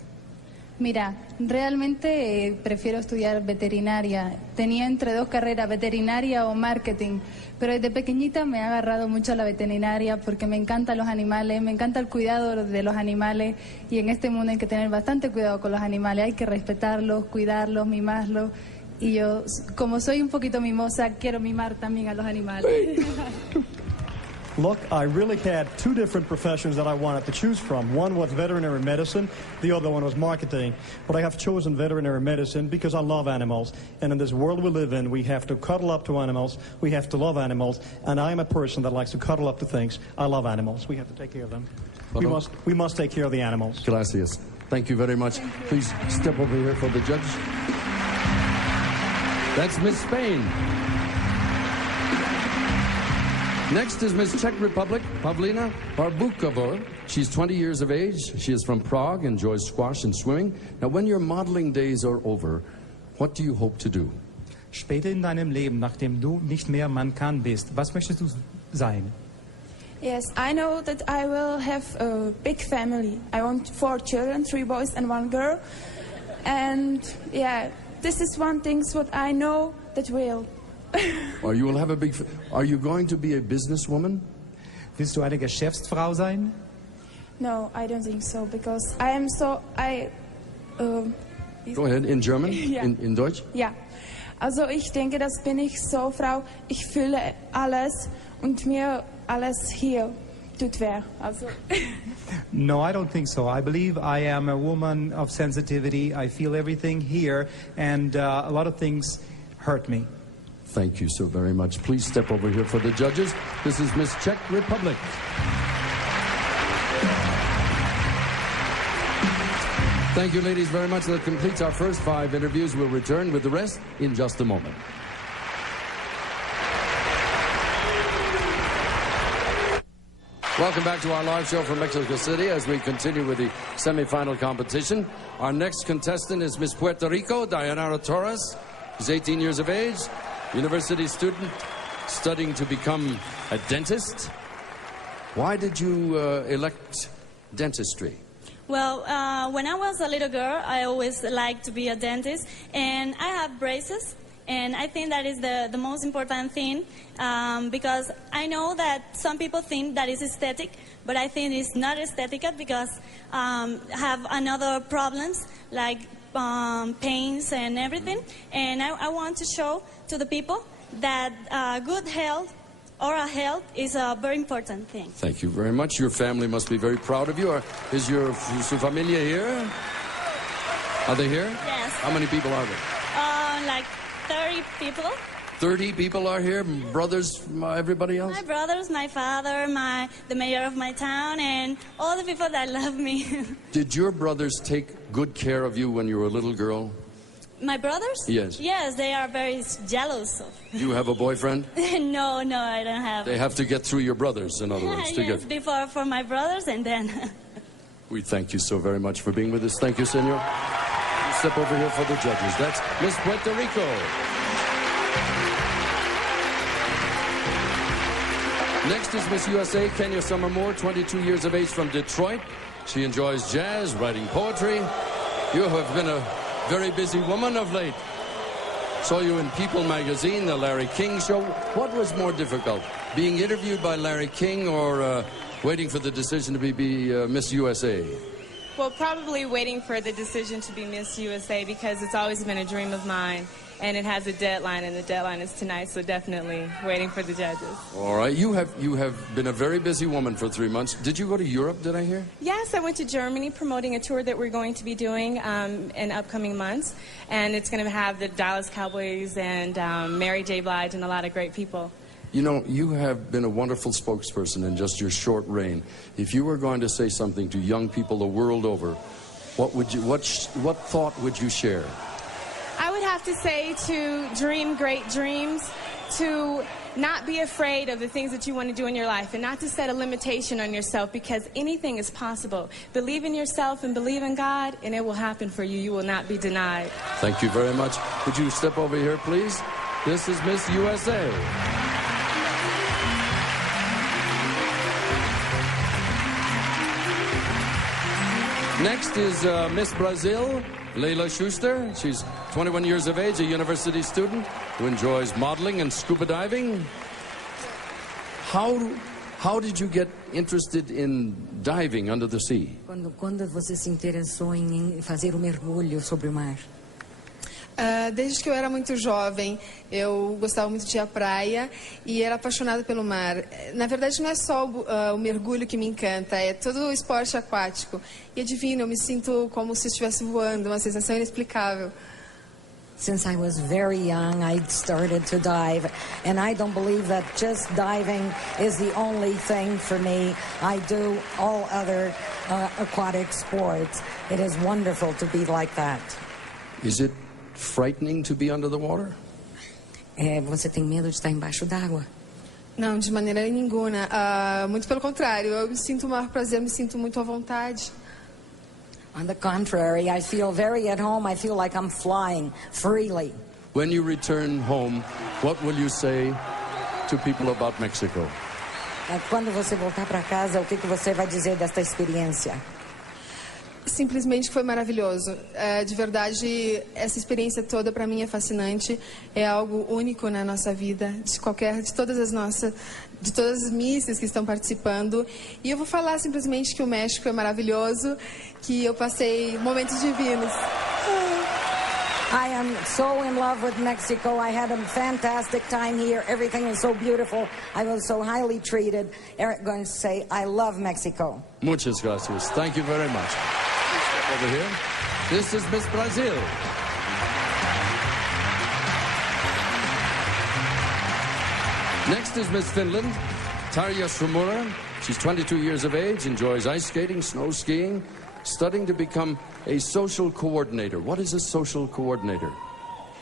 Mira, realmente prefiero estudiar veterinaria. Tenía entre dos carreras, veterinaria o marketing, pero desde pequeñita me ha agarrado mucho a la veterinaria porque me encantan los animales, me encanta el cuidado de los animales y en este mundo hay que tener bastante cuidado con los animales, hay que respetarlos, cuidarlos, mimarlos y yo, como soy un poquito mimosa, quiero mimar también a los animales. Look, I really had two different professions that I wanted to choose from. One was veterinary medicine, the other one was marketing. But I have chosen veterinary medicine because I love animals. And in this world we live in, we have to cuddle up to animals, we have to love animals, and I am a person that likes to cuddle up to things. I love animals. We have to take care of them. We must take care of the animals. Gracias. Thank you very much. Please step over here for the judge. That's Miss Spain. Next is Miss Czech Republic, Pavlina Barbukova. She's 20 years of age. She is from Prague, enjoys squash and swimming. Now, when your modeling days are over, what do you hope to do? Später in deinem Leben, nachdem du nicht mehr Mann kann bist, was möchtest du sein? Yes, I know that I will have a big family. I want 4 children, 3 boys and 1 girl. And yeah, this is one thing what I know that will. Or you will have a big... Are you going to be a businesswoman? Willst du eine Geschäftsfrau sein? No, I don't think so, because I am so... Go ahead, in German? Ja. In Deutsch? Ja, also ich denke, das bin ich so, Frau, ich fühle alles und mir alles hier tut weh. Also. No, I don't think so. I believe I am a woman of sensitivity. I feel everything here, and a lot of things hurt me. Thank you so very much. Please step over here for the judges. This is Miss Czech Republic. Thank you, ladies, very much. That completes our first 5 interviews. We'll return with the rest in just a moment. Welcome back to our live show from Mexico City as we continue with the semifinal competition. Our next contestant is Miss Puerto Rico, Dayanara Torres. She's 18 years of age, university student, studying to become a dentist. Why did you elect dentistry? Well, when I was a little girl, I always liked to be a dentist, and I have braces, and I think that is the most important thing, because I know that some people think that it's aesthetic, but I think it's not aesthetic because have another problems like pains and everything, and I want to show to the people that good health, oral health is a very important thing. Thank you very much. Your family must be very proud of you. Is su familia here? Are they here? Yes. How many people are there? Like 30 people. 30 people are here? Brothers, everybody else? My brothers, my father, the mayor of my town, and all the people that love me. Did your brothers take good care of you when you were a little girl? My brothers? Yes. Yes, they are very jealous of. Do you have a boyfriend? No, I don't have. They have to get through your brothers, in other words. Yes, before for my brothers and then. We thank you so very much for being with us. Thank you, senor. Step over here for the judges. That's Miss Puerto Rico. Next is Miss USA, Kenya Summermore, 22 years of age from Detroit. She enjoys jazz, writing poetry. You have been a very busy woman of late. Saw you in People magazine, the Larry King show. What was more difficult, being interviewed by Larry King or waiting for the decision to be Miss USA? Well, probably waiting for the decision to be Miss USA because it's always been a dream of mine. And it has a deadline, and the deadline is tonight, so definitely waiting for the judges. All right. You have been a very busy woman for 3 months. Did you go to Europe, did I hear? Yes, I went to Germany promoting a tour that we're going to be doing in upcoming months. And it's going to have the Dallas Cowboys and Mary J. Blige and a lot of great people. You know, you have been a wonderful spokesperson in just your short reign. If you were going to say something to young people the world over, what thought would you share? I would have to say to dream great dreams, to not be afraid of the things that you want to do in your life, and not to set a limitation on yourself, because anything is possible. Believe in yourself and believe in God, and it will happen for you. You will not be denied. Thank you very much. Would you step over here, please? This is Miss USA. Next is Miss Brazil, Leila Schuster. She's 21 years of age, a university student who enjoys modeling and scuba diving. How did you get interested in diving under the sea? Quando você se interessou em fazer mergulho sobre o mar? Desde que eu era muito jovem, eu gostava muito de ir à praia e era apaixonada pelo mar. Na verdade, não é só o mergulho que me encanta, é todo o esporte aquático. E é divino, eu me sinto como se estivesse voando, uma sensação inexplicável. Since I was very young, I started to dive, and I don't believe that just diving is the only thing for me. I do all other aquatic sports. It is wonderful to be like that. Is it frightening to be under the water? Você tem medo de estar embaixo d'água? Não, de maneira nenhuma. Muito pelo contrário, eu me sinto o maior prazer, me sinto muito à vontade. On the contrary, I feel very at home. I feel like I'm flying freely. When you return home, what will you say to people about Mexico? Quando você voltar para casa, o que você vai dizer desta experiência? Simplesmente foi maravilhoso. De verdade, essa experiência toda para mim é fascinante. É algo único na nossa vida, de todas as misses que estão participando. E eu vou falar simplesmente que o México é maravilhoso, que eu passei momentos divinos. I am so in love with Mexico. I had a fantastic time here. Everything is so beautiful. I was so highly treated. Eric going to say, I love Mexico. Muchas gracias. Thank you very much. Over here. This is Miss Brazil. Next is Miss Finland, Tarja Sumura. She's 22 years of age, enjoys ice skating, snow skiing, studying to become a social coordinator. What is a social coordinator?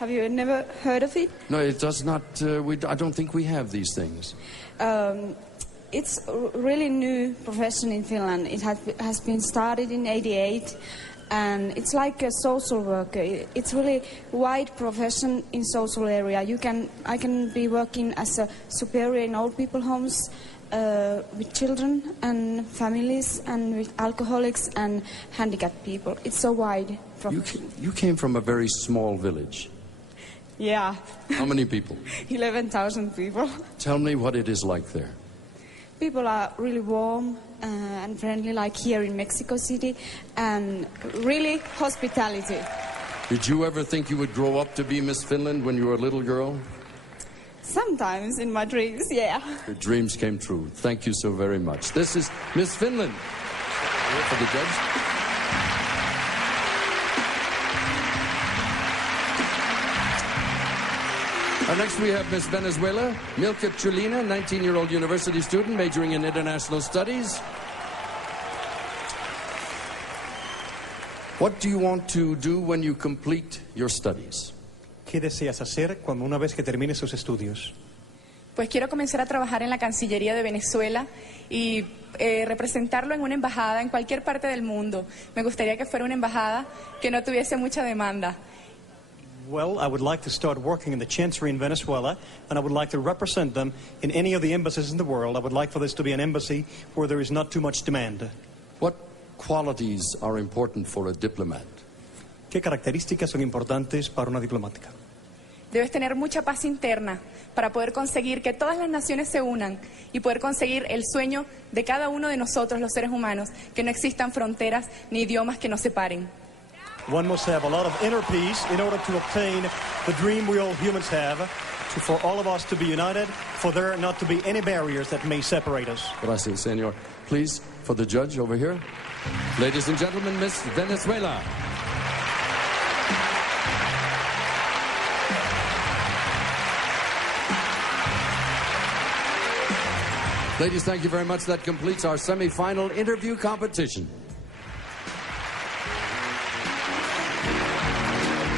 Have you never heard of it? No, it does not. I don't think we have these things. it's a really new profession in Finland. It has been started in '88, and it's like a social worker. It's really wide profession in social area. I can be working as a superior in old people homes, with children and families, and with alcoholics and handicapped people. It's so wide profession. You came from a very small village. Yeah. How many people? 11,000 people. Tell me what it is like there. People are really warm and friendly, like here in Mexico City, and really hospitality. Did you ever think you would grow up to be Miss Finland when you were a little girl? Sometimes in my dreams, yeah. Your dreams came true. Thank you so very much. This is Miss Finland. Here for the judge. Next we have Miss Venezuela, Milka Chulina, 19-year-old university student majoring in international studies. What do you want to do when you complete your studies? ¿Qué deseas hacer cuando una vez que termines sus estudios? Pues quiero comenzar a trabajar en la Cancillería de Venezuela y representarlo en una embajada en cualquier parte del mundo. Me gustaría que fuera una embajada que no tuviese mucha demanda. Well, I would like to start working in the Chancery in Venezuela, and I would like to represent them in any of the embassies in the world. I would like for this to be an embassy where there is not too much demand. What qualities are important for a diplomat? ¿Qué características son importantes para una diplomática? Debes tener mucha paz interna para poder conseguir que todas las naciones se unan y poder conseguir el sueño de cada uno de nosotros, los seres humanos, que no existan fronteras ni idiomas que nos separen. One must have a lot of inner peace in order to obtain the dream we all humans have, for all of us to be united, for there not to be any barriers that may separate us. Gracias, senor. Please, for the judge over here. Ladies and gentlemen, Miss Venezuela. Ladies, thank you very much. That completes our semi-final interview competition.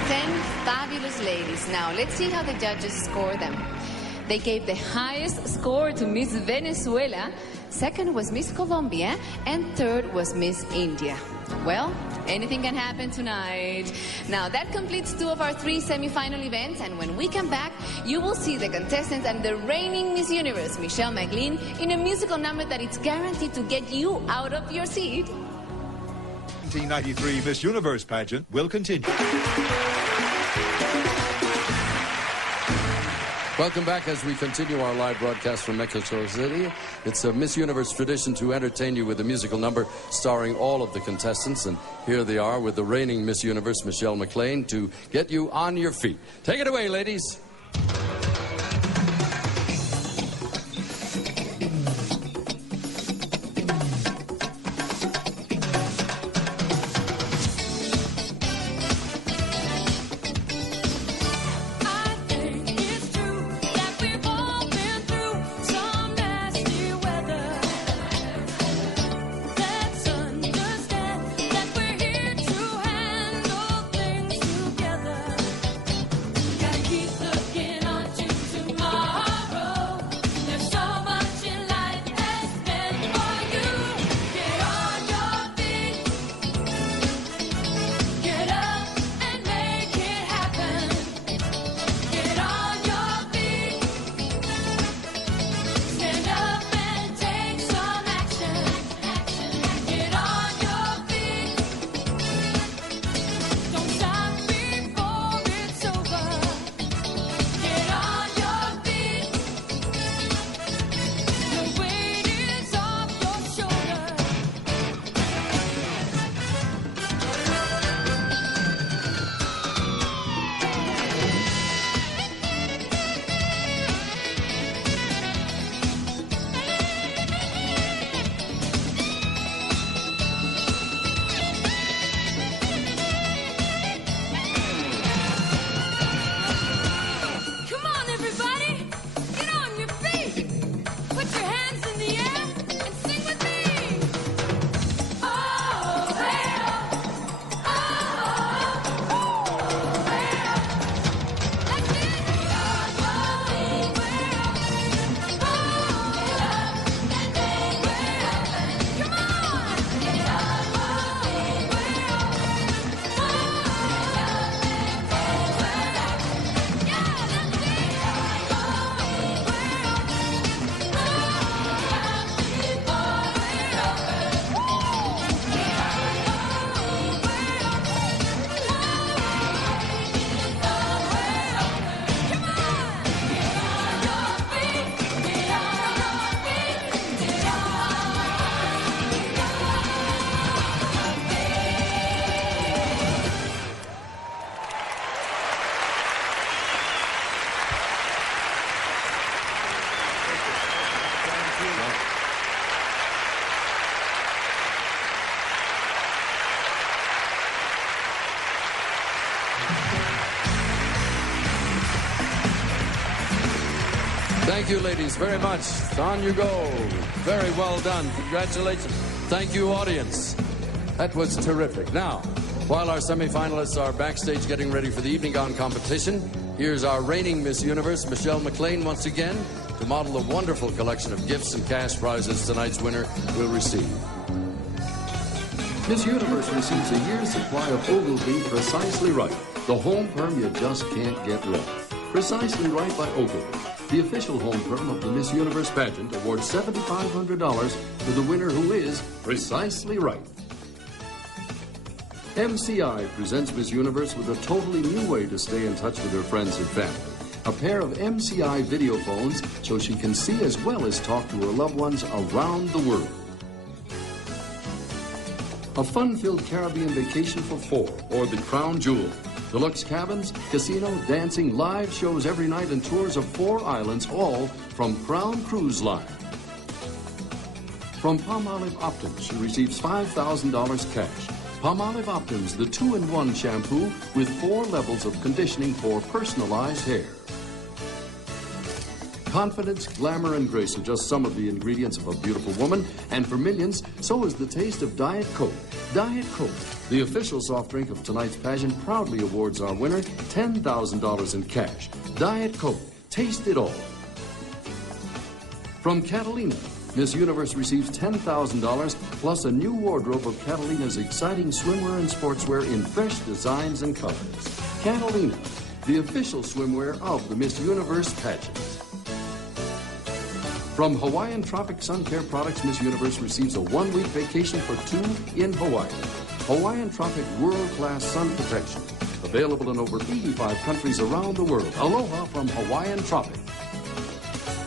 10 fabulous ladies. Now, let's see how the judges score them. They gave the highest score to Miss Venezuela, second was Miss Colombia, and third was Miss India. Well, anything can happen tonight. Now, that completes 2 of our 3 semi-final events, and when we come back, you will see the contestants and the reigning Miss Universe, McLean, in a musical number that is guaranteed to get you out of your seat. 1993 Miss Universe pageant will continue. Welcome back as we continue our live broadcast from Mexico City. It's a Miss Universe tradition to entertain you with a musical number starring all of the contestants. And here they are with the reigning Miss Universe, McLean, to get you on your feet. Take it away, ladies. Keep the Thank you, ladies, very much. On you go. Very well done. Congratulations. Thank you, audience. That was terrific. Now, while our semifinalists are backstage getting ready for the evening gown competition, here's our reigning Miss Universe, Michelle McLean, once again, to model the wonderful collection of gifts and cash prizes tonight's winner will receive. Miss Universe receives a year's supply of Ogilvy Precisely Right, the home perm you just can't get wrong. Precisely Right by Ogilvy, the official home perm of the Miss Universe pageant, awards $7,500 to the winner who is precisely right. MCI presents Miss Universe with a totally new way to stay in touch with her friends and family. A pair of MCI video phones so she can see as well as talk to her loved ones around the world. A fun-filled Caribbean vacation for four, or the Crown Jewel. Deluxe cabins, casino, dancing, live shows every night, and tours of 4 islands, all from Crown Cruise Line. From Palmolive Optims, she receives $5,000 cash. Palmolive Optims, the 2-in-1 shampoo with 4 levels of conditioning for personalized hair. Confidence, glamour, and grace are just some of the ingredients of a beautiful woman, and for millions, so is the taste of Diet Coke. Diet Coke, the official soft drink of tonight's pageant, proudly awards our winner $10,000 in cash. Diet Coke, taste it all. From Catalina, Miss Universe receives $10,000 plus a new wardrobe of Catalina's exciting swimwear and sportswear in fresh designs and colors. Catalina, the official swimwear of the Miss Universe pageant. From Hawaiian Tropic Sun Care Products, Miss Universe receives a 1-week vacation for 2 in Hawaii. Hawaiian Tropic world-class sun protection. Available in over 85 countries around the world. Aloha from Hawaiian Tropic.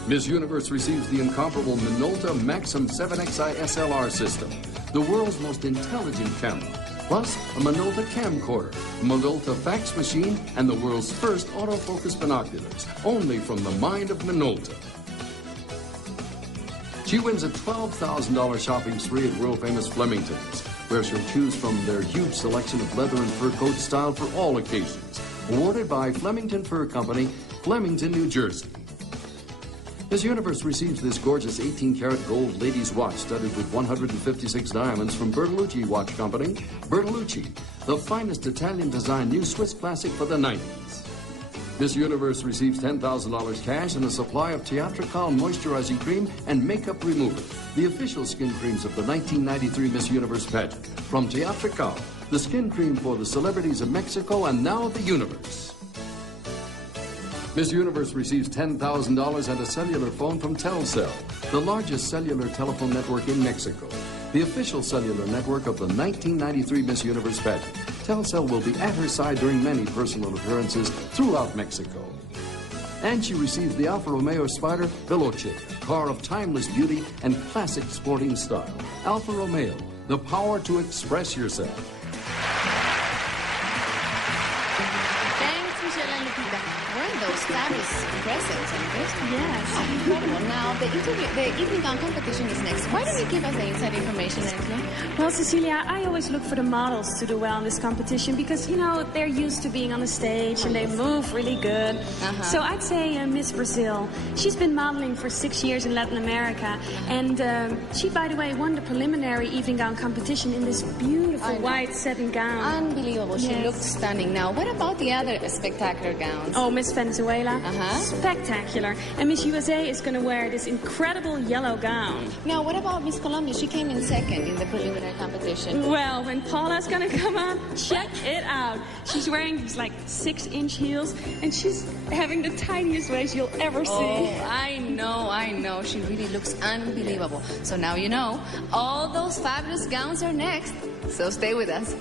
Miss Universe receives the incomparable Minolta Maxim 7XI SLR system, the world's most intelligent camera. Plus, a Minolta camcorder, a Minolta fax machine, and the world's first autofocus binoculars, only from the mind of Minolta. She wins a $12,000 shopping spree at world-famous Flemington's, where she'll choose from their huge selection of leather and fur coats styled for all occasions. Awarded by Flemington Fur Company, Flemington, New Jersey. Miss Universe receives this gorgeous 18-karat gold ladies' watch studded with 156 diamonds from Bertolucci Watch Company. Bertolucci, the finest Italian-designed new Swiss classic for the 90s. Miss Universe receives $10,000 cash and a supply of Teatrical moisturizing cream and makeup remover, the official skin creams of the 1993 Miss Universe pageant. From Teatrical, the skin cream for the celebrities of Mexico and now the universe. Miss Universe receives $10,000 and a cellular phone from Telcel, the largest cellular telephone network in Mexico, the official cellular network of the 1993 Miss Universe pageant. Telcel will be at her side during many personal appearances throughout Mexico. And she receives the Alfa Romeo Spider Veloce, a car of timeless beauty and classic sporting style. Alfa Romeo, the power to express yourself. Thanks, Michelle and Lupita. Weren't those fabulous presents and gifts? Yes. Oh, incredible. Now, the evening gown competition is next. Why don't you give us the inside information, Andrea? Well, Cecilia, I always look for the models to do well in this competition because, you know, they're used to being on the stage and they move really good. So I'd say Miss Brazil. She's been modeling for 6 years in Latin America. And she, by the way, won the preliminary evening gown competition in this beautiful white satin gown. Unbelievable. She looks stunning. Now, what about the other spectacular gowns? Oh, Miss Venezuela. Spectacular. And Miss USA is going to wear this incredible yellow gown. Now, what about Miss Colombia? She came in second in the preliminary competition. Well, when Paula's going to come up, check it out. She's wearing these like 6-inch heels, and she's having the tiniest waist you'll ever see. Oh, I know. She really looks unbelievable. So now you know, all those fabulous gowns are next. So stay with us.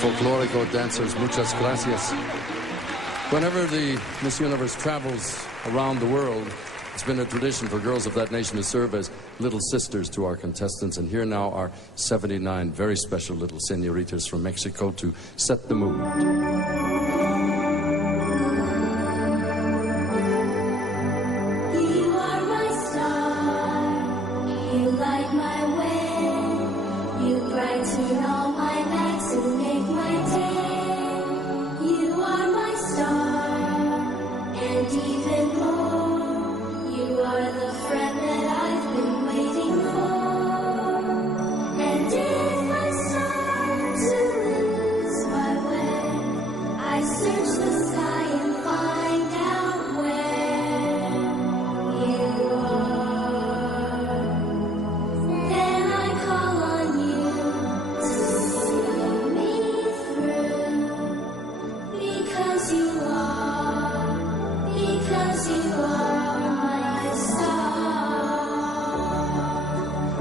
Folklorico dancers, muchas gracias. Whenever the Miss Universe travels around the world, It's been a tradition for girls of that nation to serve as little sisters to our contestants, and here now are 79 very special little senoritas from Mexico to set the mood.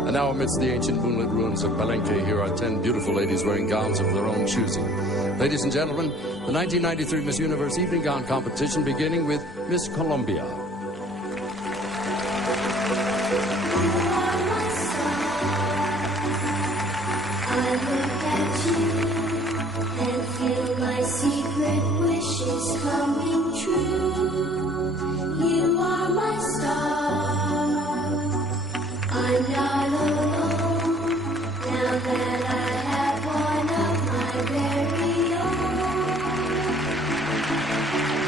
And now, amidst the ancient moonlit ruins of Palenque, here are 10 beautiful ladies wearing gowns of their own choosing. Ladies and gentlemen, the 1993 Miss Universe Evening Gown Competition, beginning with Miss Colombia. I look at you and feel my secret wishes coming true. You are my star. I'm not alone now that I have one of my very own.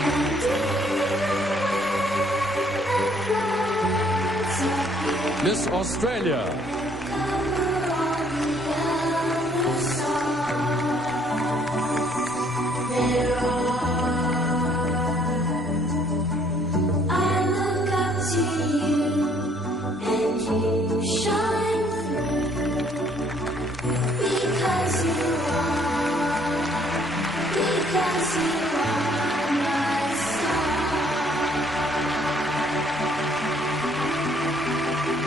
And even when the clouds appear, Miss Australia.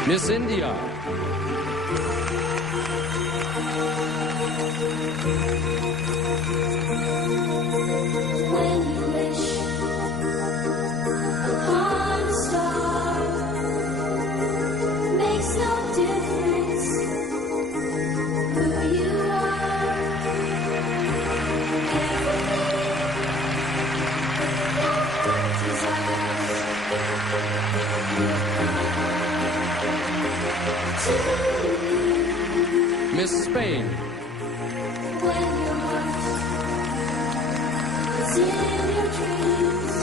Miss India. When you wish upon a star, makes no difference who you are. Everything your heart desires Miss Spain. when your heart is in your dreams,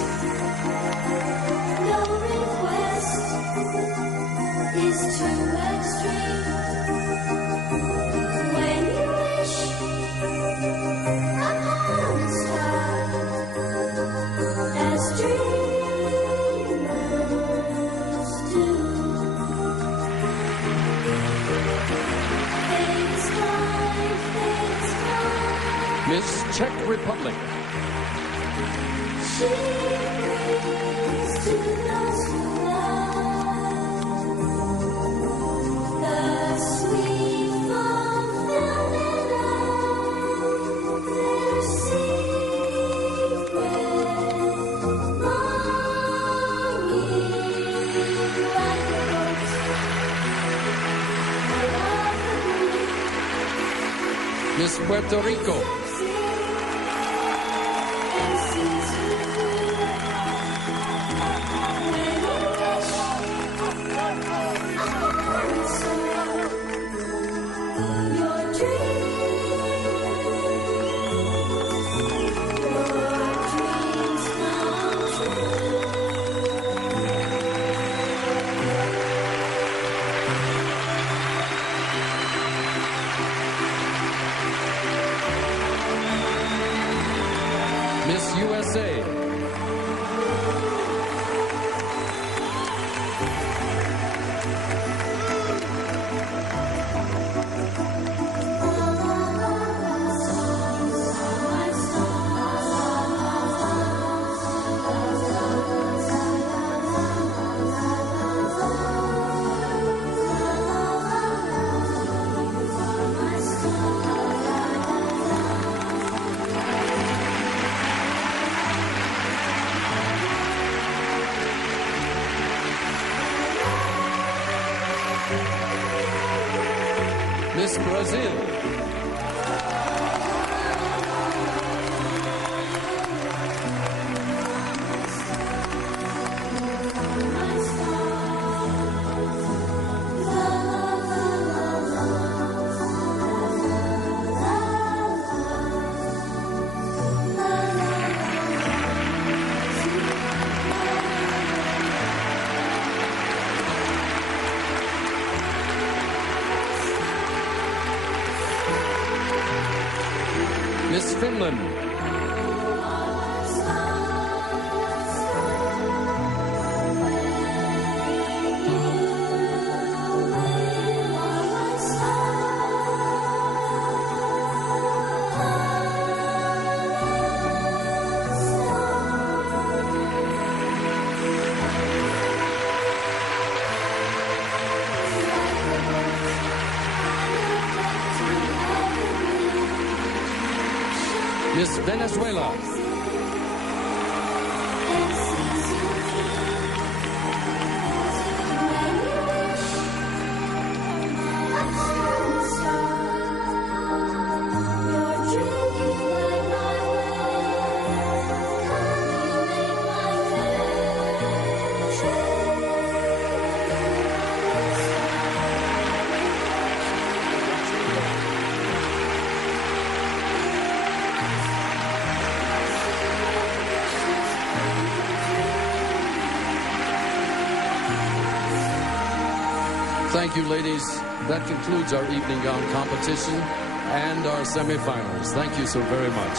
no request is too extreme. When you wish upon a star, as dreamers do. Miss Czech Republic. She brings to those who love the sweet fulfillment of their secret longing. Like a boat out of the blue. Miss Puerto Rico. Miss Brazil. Miss Finland. Miss Venezuela. Thank you, ladies. That concludes our evening gown competition and our semifinals. Thank you so very much.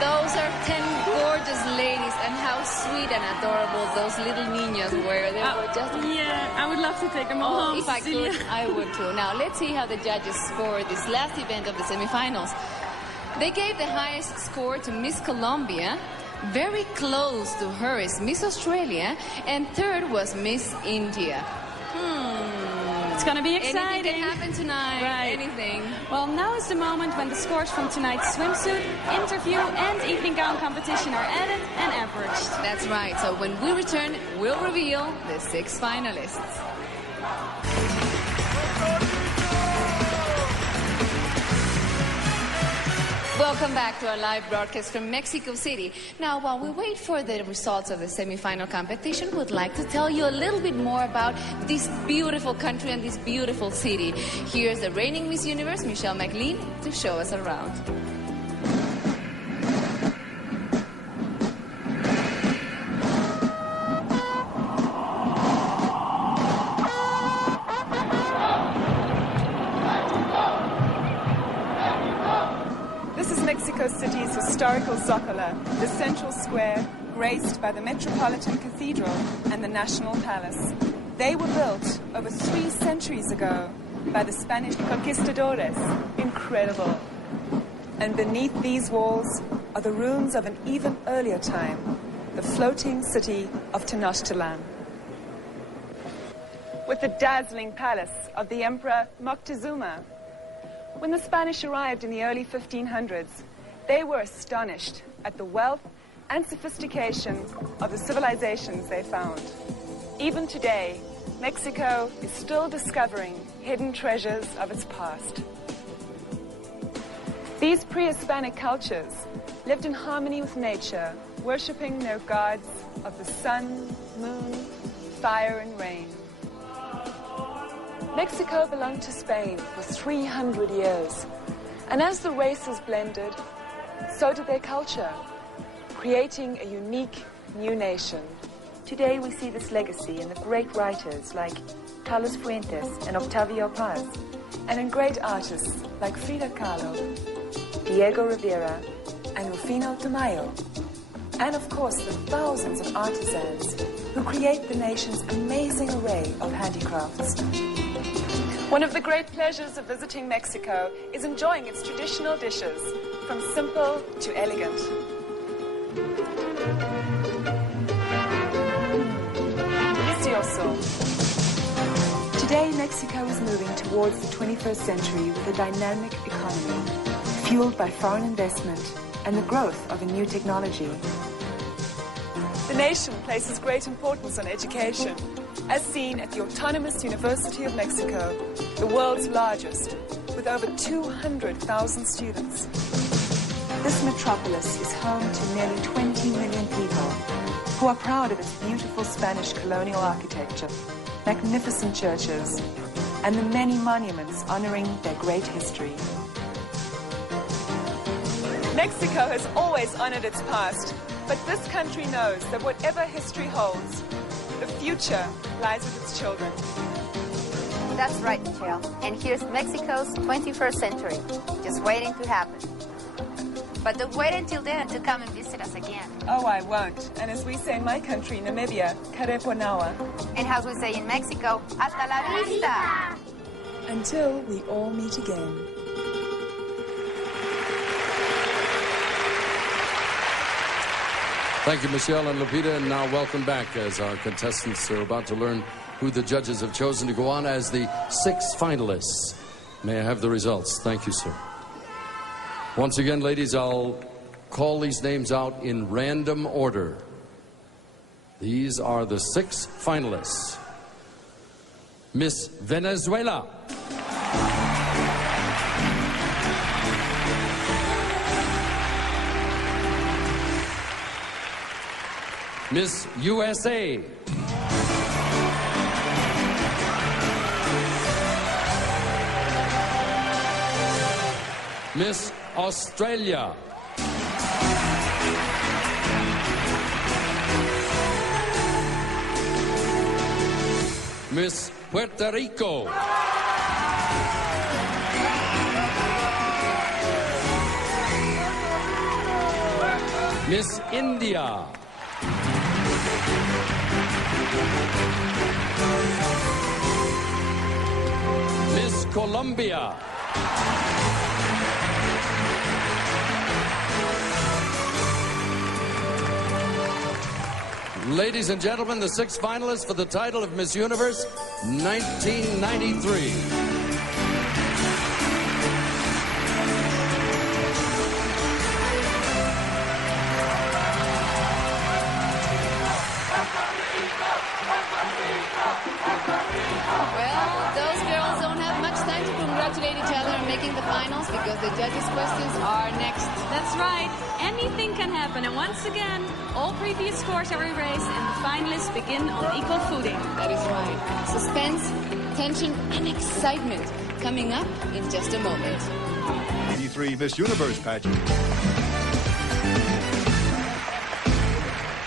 Those are 10 gorgeous ladies, and how sweet and adorable those little niños were. They were just... Yeah, I would love to take them all home. If I could, I would too. Now, let's see how the judges scored this last event of the semifinals. They gave the highest score to Miss Colombia. Very close to her is Miss Australia, and third was Miss India. It's going to be exciting. Anything can happen tonight. Right. Anything. Well, now is the moment when the scores from tonight's swimsuit, interview, and evening gown competition are added and averaged. That's right. So when we return, we'll reveal the 6 finalists. Welcome back to our live broadcast from Mexico City. Now, while we wait for the results of the semifinal competition, we'd like to tell you a little bit more about this beautiful country and this beautiful city. Here's the reigning Miss Universe, Michelle McLean, to show us around. Mexico City's historical Zocalo, the central square, graced by the Metropolitan Cathedral and the National Palace. They were built over 3 centuries ago by the Spanish conquistadores. Incredible. And beneath these walls are the ruins of an even earlier time, the floating city of Tenochtitlan. With the dazzling palace of the Emperor Moctezuma. When the Spanish arrived in the early 1500s, they were astonished at the wealth and sophistication of the civilizations they found. Even today, Mexico is still discovering hidden treasures of its past. These pre-Hispanic cultures lived in harmony with nature, worshipping their gods of the sun, moon, fire, and rain. Mexico belonged to Spain for 300 years, and as the races blended, so did their culture, creating a unique new nation. Today we see this legacy in the great writers like Carlos Fuentes and Octavio Paz, and in great artists like Frida Kahlo, Diego Rivera, and Rufino Tamayo, and of course the thousands of artisans who create the nation's amazing array of handicrafts. One of the great pleasures of visiting Mexico is enjoying its traditional dishes, from simple to elegant. Delicioso. Today, Mexico is moving towards the 21st century with a dynamic economy. fueled by foreign investment and the growth of a new technology. The nation places great importance on education, as seen at the Autonomous University of Mexico, the world's largest, with over 200,000 students. This metropolis is home to nearly 20 million people who are proud of its beautiful Spanish colonial architecture, magnificent churches, and the many monuments honoring their great history. Mexico has always honored its past, but this country knows that whatever history holds, the future lies with its children. That's right, Michelle. And here's Mexico's 21st century, just waiting to happen. But don't wait until then to come and visit us again. Oh, I won't. And as we say in my country, Namibia, Kareponawa. And as we say in Mexico, hasta la vista! Until we all meet again. Thank you, Michelle and Lupita, and now welcome back as our contestants are about to learn who the judges have chosen to go on as the 6 finalists. May I have the results? Thank you, sir. Once again, ladies, I'll call these names out in random order. These are the 6 finalists. Miss Venezuela. Miss USA. Miss Australia. Miss Puerto Rico. Miss India. Miss Colombia. Ladies and gentlemen, the 6 finalists for the title of Miss Universe 1993. Congratulate each other on making the finals because the judges' questions are next. That's right. Anything can happen. And once again, all previous scores are erased and the finalists begin on equal footing. That is right. Suspense, tension, and excitement coming up in just a moment. 93 Miss Universe pageant.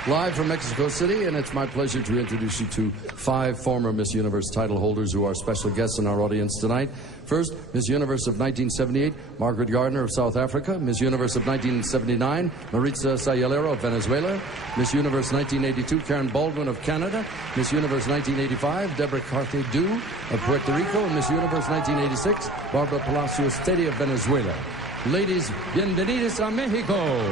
Live from Mexico City, and it's my pleasure to introduce you to 5 former Miss Universe title holders who are special guests in our audience tonight. First, Miss Universe of 1978, Margaret Gardner of South Africa. Miss Universe of 1979, Maritza Sayalero of Venezuela. Miss Universe 1982, Karen Baldwin of Canada. Miss Universe 1985, Deborah Carthe-Du of Puerto Rico. And Miss Universe 1986, Barbara Palacios Teddy of Venezuela. Ladies, bienvenidos a Mexico.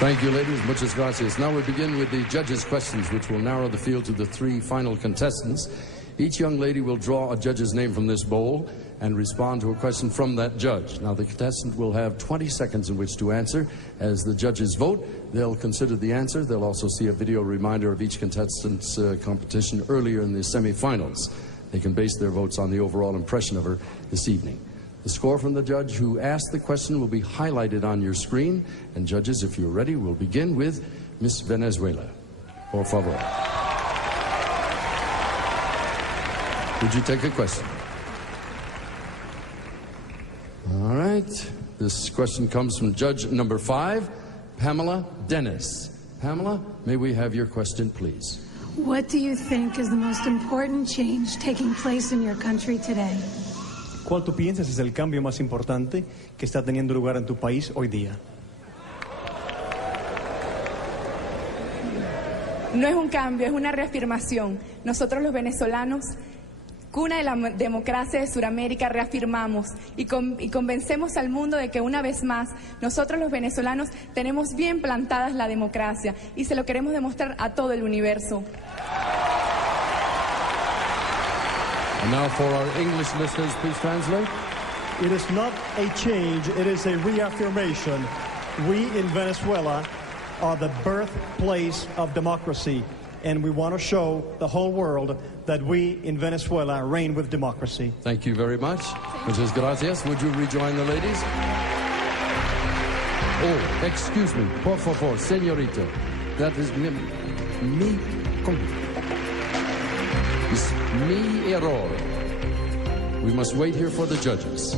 Thank you, ladies. Muchas gracias. Now we begin with the judges' questions, which will narrow the field to the 3 final contestants. Each young lady will draw a judge's name from this bowl and respond to a question from that judge. Now, the contestant will have 20 seconds in which to answer. As the judges vote, they'll consider the answer. They'll also see a video reminder of each contestant's competition earlier in the semifinals. They can base their votes on the overall impression of her this evening. The score from the judge who asked the question will be highlighted on your screen. And judges, if you're ready, we'll begin with Miss Venezuela. Por favor. Would you take a question? All right. This question comes from judge number 5, Pamela Dennis. Pamela, may we have your question, please? What do you think is the most important change taking place in your country today? ¿Cuál tú piensas es el cambio más importante que está teniendo lugar en tu país hoy día? No es un cambio, es una reafirmación. Nosotros los venezolanos cuna de la democracia de Sudamérica, reafirmamos y convencemos al mundo de que una vez más nosotros los venezolanos tenemos bien plantadas la democracia y se lo queremos demostrar a todo el universo. And now for our English listeners, please translate. It is not a change, it is a reaffirmation. We in Venezuela are the birthplace of democracy, and we want to show the whole world that we in Venezuela reign with democracy. Thank you very much. Muchas gracias. Would you rejoin the ladies? Oh, excuse me. Por favor, señorita. That is it's mi error. We must wait here for the judges.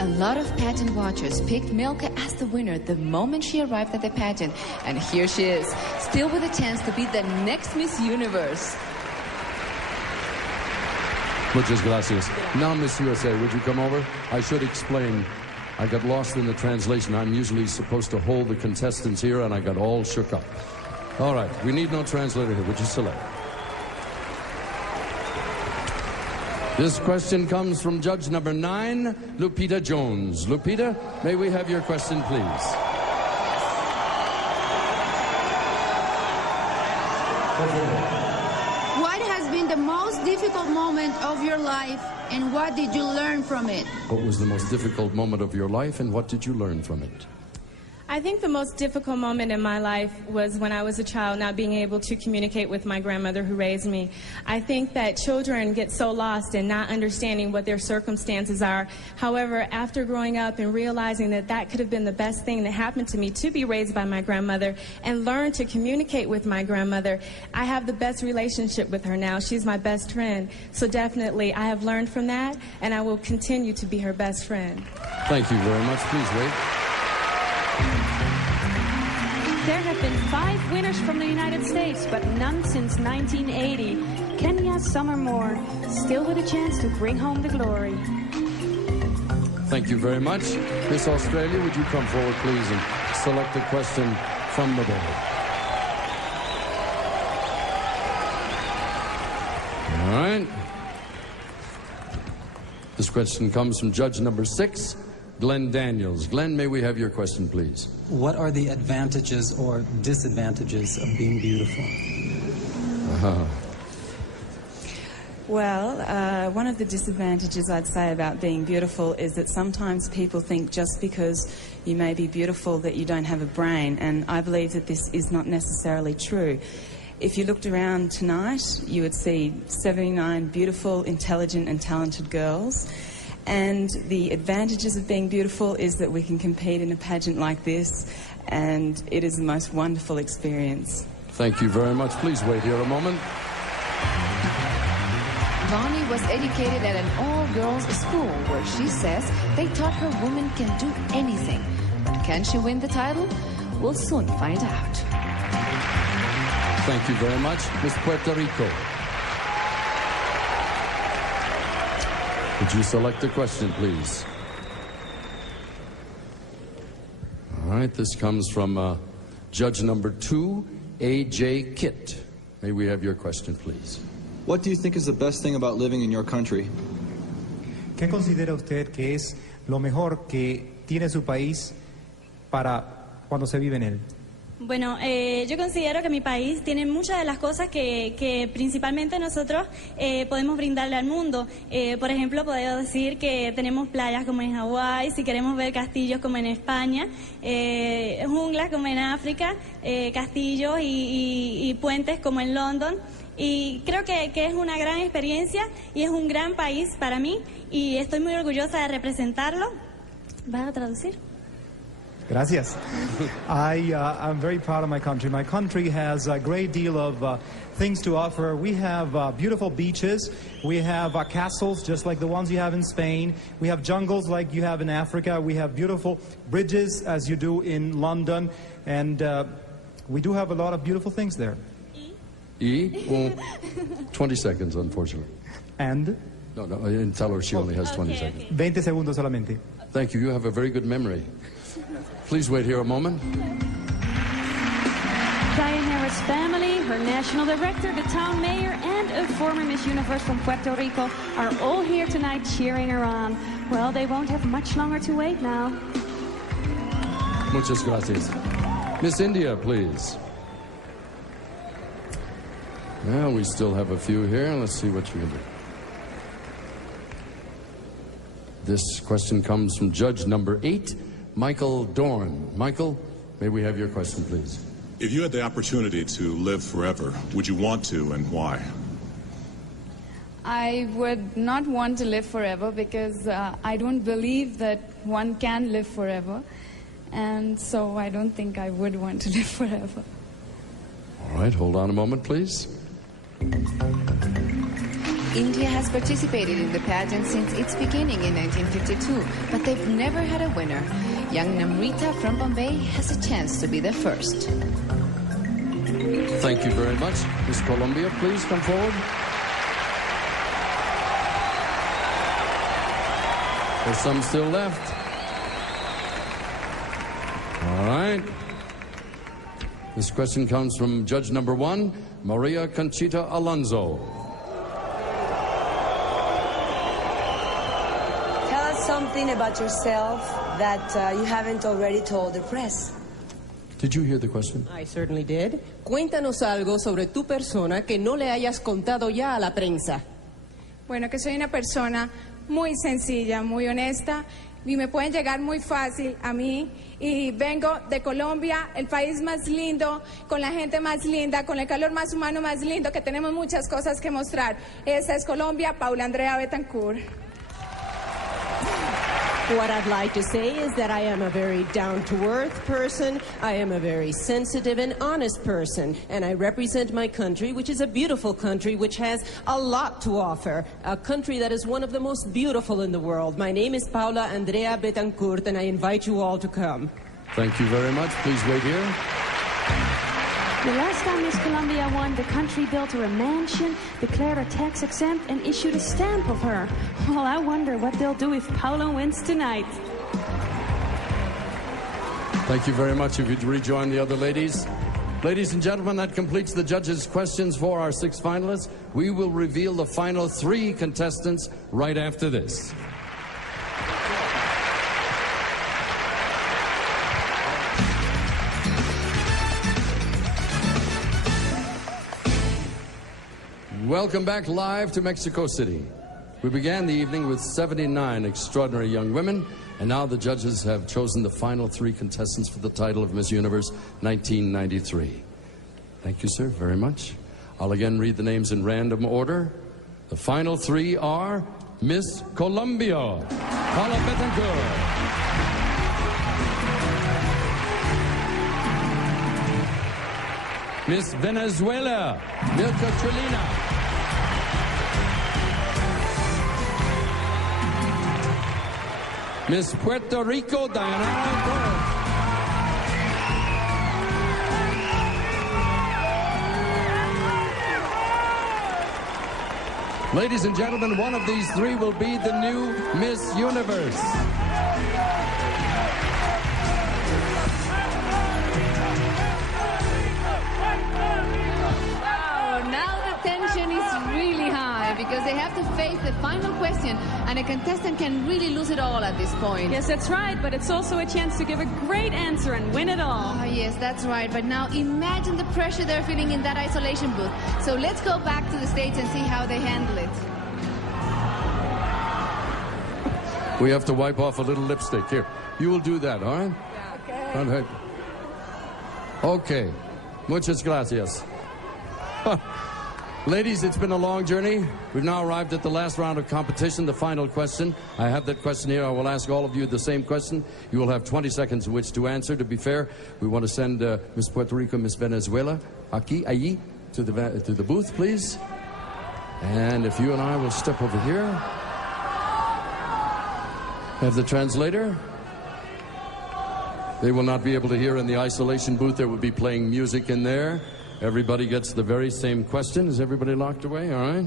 A lot of pageant watchers picked Milka as the winner the moment she arrived at the pageant. And here she is, still with a chance to be the next Miss Universe. Muchas gracias. Now, Miss USA, would you come over? I should explain. I got lost in the translation. I'm usually supposed to hold the contestants here, and I got all shook up. All right, we need no translator here. Would you select? This question comes from judge number 9, Lupita Jones. Lupita, may we have your question, please? What has been the most difficult moment of your life, and what did you learn from it? What was the most difficult moment of your life, and what did you learn from it? I think the most difficult moment in my life was when I was a child, not being able to communicate with my grandmother who raised me. I think that children get so lost in not understanding what their circumstances are. However, after growing up and realizing that that could have been the best thing that happened to me, to be raised by my grandmother and learn to communicate with my grandmother, I have the best relationship with her now. She's my best friend. So definitely I have learned from that, and I will continue to be her best friend. Thank you very much. Please wait. There have been 5 winners from the United States, but none since 1980. Kenya Summer Moore, still with a chance to bring home the glory. Thank you very much. Miss Australia, would you come forward, please, and select a question from the board? All right. This question comes from judge number 6, Glenn Daniels. Glenn, may we have your question, please? What are the advantages or disadvantages of being beautiful? Well, one of the disadvantages I'd say about being beautiful is that sometimes people think just because you may be beautiful that you don't have a brain, and I believe that this is not necessarily true. If you looked around tonight, you would see 79 beautiful, intelligent and talented girls. And the advantages of being beautiful is that we can compete in a pageant like this, and it is the most wonderful experience. Thank you very much. Please wait here a moment. Bonnie was educated at an all-girls school where she says they taught her women can do anything. But can she win the title? We'll soon find out. Thank you very much. Miss Puerto Rico. Would you select a question, please? All right, this comes from judge number 2, A.J. Kitt. May we have your question, please? What do you think is the best thing about living in your country? ¿Qué considera usted que es lo mejor que tiene su país para cuando se vive en él? Bueno, yo considero que mi país tiene muchas de las cosas que principalmente nosotros podemos brindarle al mundo. Por ejemplo, puedo decir que tenemos playas como en Hawái, si queremos ver castillos como en España, junglas como en África, castillos y puentes como en London. Y creo que es una gran experiencia y es un gran país para mí y estoy muy orgullosa de representarlo. ¿Vas a traducir? Gracias. I'm very proud of my country. My country has a great deal of things to offer. We have beautiful beaches. We have castles just like the ones you have in Spain. We have jungles like you have in Africa. We have beautiful bridges as you do in London. And we do have a lot of beautiful things there. 20 seconds, unfortunately. And? No, tell her she only has 20 seconds. 20 segundos solamente. Thank you. You have a very good memory. Please wait here a moment. Dayanara Torres' family, her national director, the town mayor, and a former Miss Universe from Puerto Rico are all here tonight cheering her on. Well, they won't have much longer to wait now. Muchas gracias. Miss India, please. Well, we still have a few here. Let's see what you can do. This question comes from judge number 8, Michael Dorn. Michael, may we have your question, please? If you had the opportunity to live forever, would you want to, and why? I would not want to live forever because I don't believe that one can live forever. And so I don't think I would want to live forever. All right, hold on a moment, please. India has participated in the pageant since its beginning in 1952, but they've never had a winner. Young Namrita from Bombay has a chance to be the first. Thank you very much. Miss Colombia, please come forward. There's some still left. All right. This question comes from judge number 1, Maria Conchita Alonso. Tell us something about yourself that you haven't already told the press. Did you hear the question? I certainly did. Cuéntanos algo sobre tu persona que no le hayas contado ya a la prensa. Bueno, que soy una persona muy sencilla, muy honesta, y me pueden llegar muy fácil a mí. Y vengo de Colombia, el país más lindo, con la gente más linda, con el calor más humano más lindo, que tenemos muchas cosas que mostrar. Esta es Colombia, Paula Andrea Betancourt. What I'd like to say is that I am a very down-to-earth person, I am a very sensitive and honest person, and I represent my country, which is a beautiful country, which has a lot to offer, a country that is one of the most beautiful in the world. My name is Paula Andrea Betancourt, and I invite you all to come. Thank you very much. Please wait here. The last time Miss Colombia won, the country built her a mansion, declared her tax exempt, and issued a stamp of her. Well, I wonder what they'll do if Paula wins tonight. Thank you very much. If you'd rejoin the other ladies. Ladies and gentlemen, that completes the judges' questions for our 6 finalists. We will reveal the final 3 contestants right after this. Welcome back live to Mexico City. We began the evening with 79 extraordinary young women, and now the judges have chosen the final 3 contestants for the title of Miss Universe 1993. Thank you, sir, very much. I'll again read the names in random order. The final 3 are Miss Colombia, Paula Betancourt. Miss Venezuela, Milka Chulina. Miss Puerto Rico, Dayanara Torres. Ladies and gentlemen, one of these 3 will be the new Miss Universe. Because they have to face the final question, and a contestant can really lose it all at this point. Yes, that's right, but it's also a chance to give a great answer and win it all. Oh, yes, that's right. But now imagine the pressure they're feeling in that isolation booth. So let's go back to the stage and see how they handle it. We have to wipe off a little lipstick. Here, you will do that, all right? Yeah, okay. All right. Okay. Muchas gracias. Ladies, it's been a long journey. We've now arrived at the last round of competition, the final question. I have that question here. I will ask all of you the same question. You will have 20 seconds in which to answer. To be fair, we want to send Miss Puerto Rico, Miss Venezuela, allí, to the booth, please. And if you and I will step over here. Have the translator. They will not be able to hear in the isolation booth. There will be playing music in there. Everybody gets the very same question. Is everybody locked away? All right.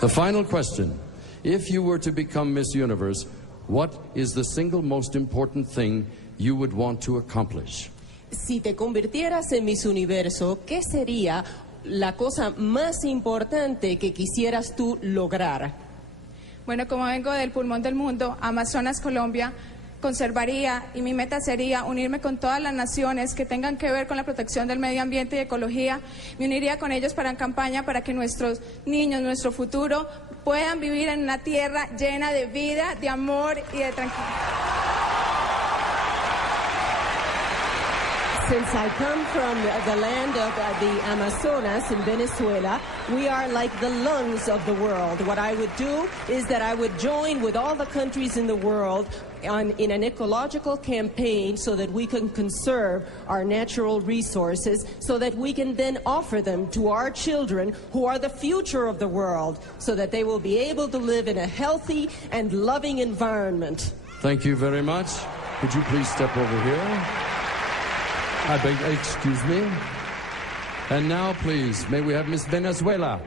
The final question. If you were to become Miss Universe, what is the single most important thing you would want to accomplish? Si te convirtieras en Miss Universo, ¿qué sería la cosa más importante que quisieras tú lograr? Bueno, como vengo del pulmón del mundo, Amazonas, Colombia, conservaría y mi meta sería unirme con todas las naciones que tengan que ver con la protección del medio ambiente y ecología. Me uniría con ellos para campaña para que nuestros niños, nuestro futuro, puedan vivir en una tierra llena de vida, de amor y de tranquilidad. Since I come from the land of the Amazonas in Venezuela, we are like the lungs of the world. What I would do is that I would join with all the countries in the world in an ecological campaign so that we can conserve our natural resources, so that we can then offer them to our children who are the future of the world, so that they will be able to live in a healthy and loving environment. Thank you very much. Could you please step over here? I beg, excuse me. And now, please, may we have Miss Venezuela.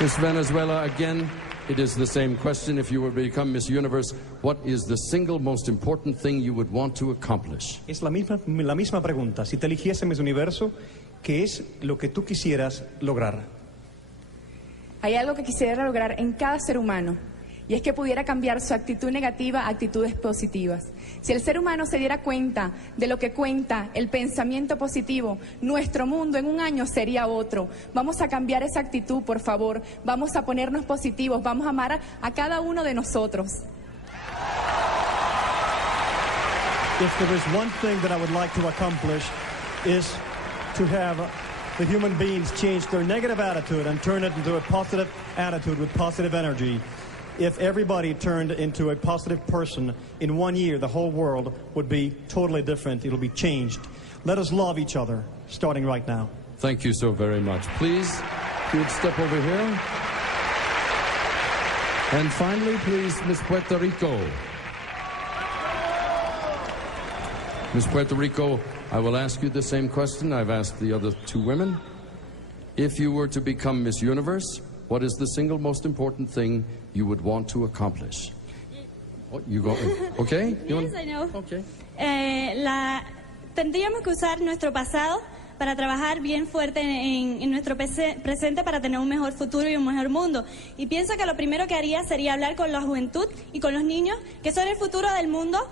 Miss Venezuela, again, it is the same question. If you were to become Miss Universe, what is the single most important thing you would want to accomplish? Es la misma pregunta. Si te eligiese Miss Universo, ¿qué es lo que tú quisieras lograr? Hay algo que quisiera lograr en cada ser humano, y es que pudiera cambiar su actitud negativa a actitudes positivas. Si el ser humano se diera cuenta de lo que cuenta el pensamiento positivo, nuestro mundo en un año sería otro. Vamos a cambiar esa actitud, por favor. Vamos a ponernos positivos, vamos a amar a cada uno de nosotros. If there is one thing that I would like to accomplish is to have the human beings change their negative attitude and turn it into a positive attitude with positive energy. If everybody turned into a positive person in 1 year, the whole world would be totally different. It'll be changed. Let us love each other, starting right now. Thank you so very much. Please, if you would step over here. And finally, please, Miss Puerto Rico. Miss Puerto Rico, I will ask you the same question I've asked the other two women. If you were to become Miss Universe, what is the single most important thing you would want to accomplish? Oh, you go, okay? Yes, I know. Okay. Tendríamos que usar nuestro pasado para trabajar bien fuerte en nuestro presente para tener un mejor futuro y un mejor mundo. Y pienso que lo primero que haría sería hablar con la juventud y con los niños, que son el futuro del mundo,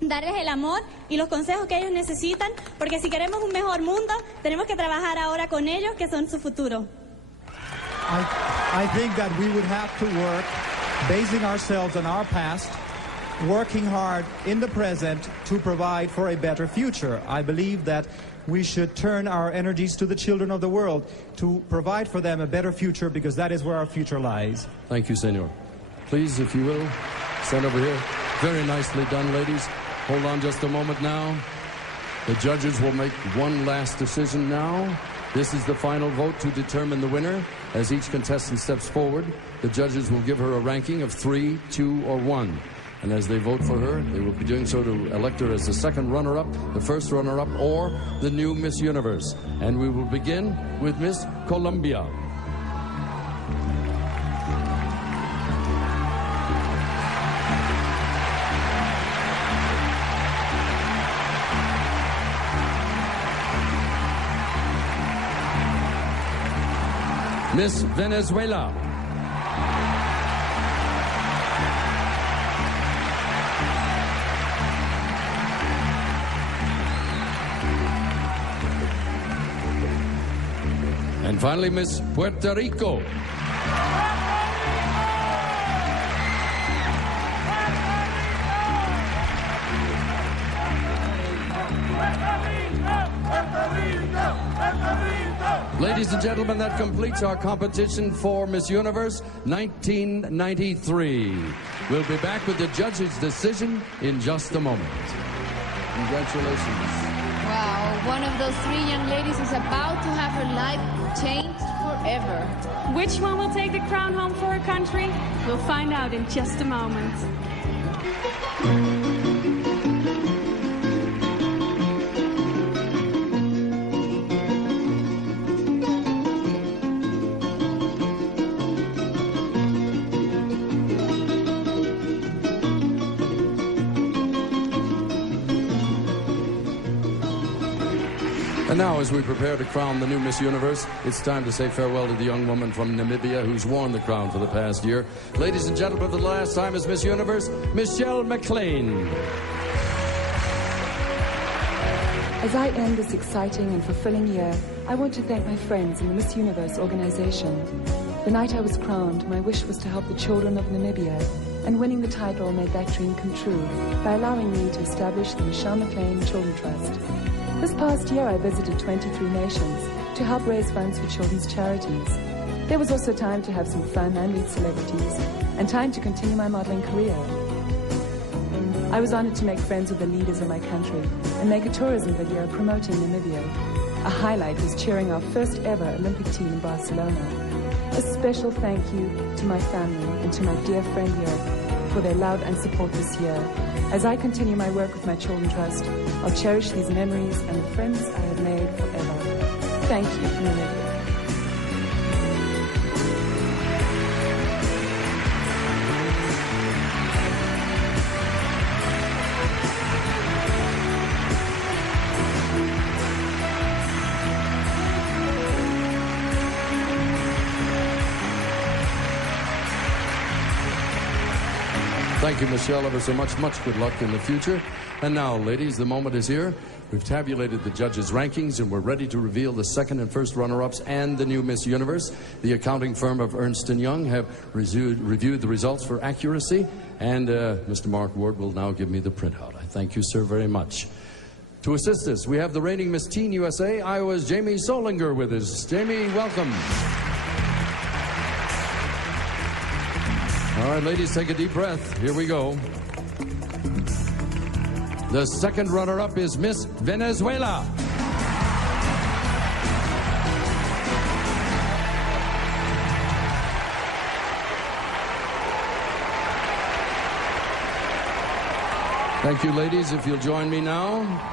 darles el amor y los consejos que ellos necesitan, porque si queremos un mejor mundo, tenemos que trabajar ahora con ellos, que son su futuro. I think that we would have to work basing ourselves on our past, working hard in the present to provide for a better future. I believe that we should turn our energies to the children of the world to provide for them a better future, because that is where our future lies. Thank you, Senor. Please, if you will, stand over here. Very nicely done, ladies. Hold on just a moment now. The judges will make one last decision now. This is the final vote to determine the winner. As each contestant steps forward, the judges will give her a ranking of 3, 2, or 1. And as they vote for her, they will be doing so to elect her as the second runner-up, the first runner-up, or the new Miss Universe. And we will begin with Miss Colombia. Miss Venezuela. And finally, Miss Puerto Rico. Ladies and gentlemen, that completes our competition for Miss Universe 1993. We'll be back with the judge's decision in just a moment. Congratulations. Wow, one of those three young ladies is about to have her life changed forever. Which one will take the crown home for her country? We'll find out in just a moment. And now, as we prepare to crown the new Miss Universe, it's time to say farewell to the young woman from Namibia who's worn the crown for the past year. Ladies and gentlemen, for the last time as Miss Universe, McLean. As I end this exciting and fulfilling year, I want to thank my friends in the Miss Universe organization. The night I was crowned, my wish was to help the children of Namibia, and winning the title made that dream come true by allowing me to establish the McLean Children Trust. This past year, I visited 23 nations to help raise funds for children's charities. There was also time to have some fun and meet celebrities, and time to continue my modeling career. I was honored to make friends with the leaders of my country and make a tourism video promoting Namibia. A highlight was cheering our first ever Olympic team in Barcelona. A special thank you to my family and to my dear friend Europe for their love and support this year. As I continue my work with my Children Trust, I'll cherish these memories and the friends I have made forever. Thank you from Namibia. Thank you, Michelle, ever so much. Much good luck in the future. And now, ladies, the moment is here. We've tabulated the judges' rankings, and we're ready to reveal the second and first runner-ups and the new Miss Universe. The accounting firm of Ernst & Young have reviewed the results for accuracy, and Mr. Mark Ward will now give me the printout. I thank you, sir, very much. To assist us, we have the reigning Miss Teen USA, Iowa's Jamie Solinger, with us. Jamie, welcome. All right, ladies, take a deep breath. Here we go. The second runner-up is Miss Venezuela. Thank you, ladies. If you'll join me now.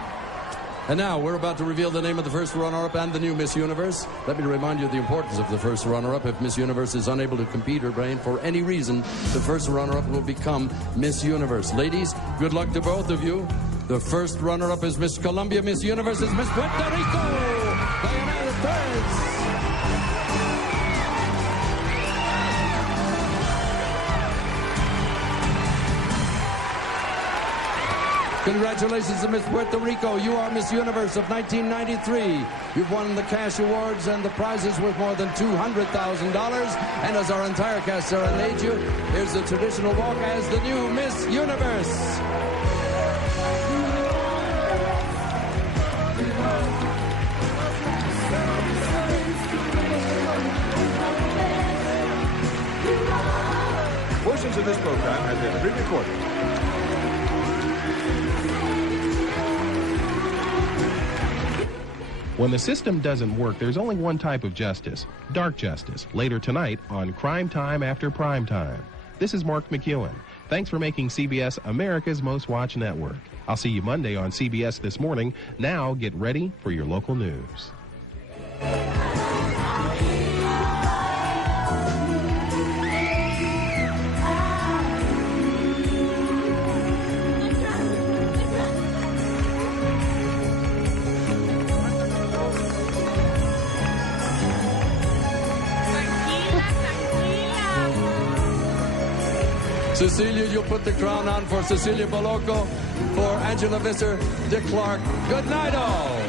And now, we're about to reveal the name of the first runner-up and the new Miss Universe. Let me remind you of the importance of the first runner-up. If Miss Universe is unable to compete or reign for any reason, the first runner-up will become Miss Universe. Ladies, good luck to both of you. The first runner-up is Miss Colombia. Miss Universe is Miss Puerto Rico, Dayanara Torres. Congratulations to Miss Puerto Rico. You are Miss Universe of 1993. You've won the cash awards and the prizes worth more than $200,000. And as our entire cast serenade you, here's the traditional walk as the new Miss Universe. Portions of this program have been pre-recorded. When the system doesn't work, there's only one type of justice, dark justice, later tonight on Crime Time After Prime Time. This is Mark McEwen. Thanks for making CBS America's Most Watched Network. I'll see you Monday on CBS This Morning. Now get ready for your local news. Cecilia, you'll put the crown on for Cecilia Boloco, for Angela Visser, Dick Clark. Good night, all.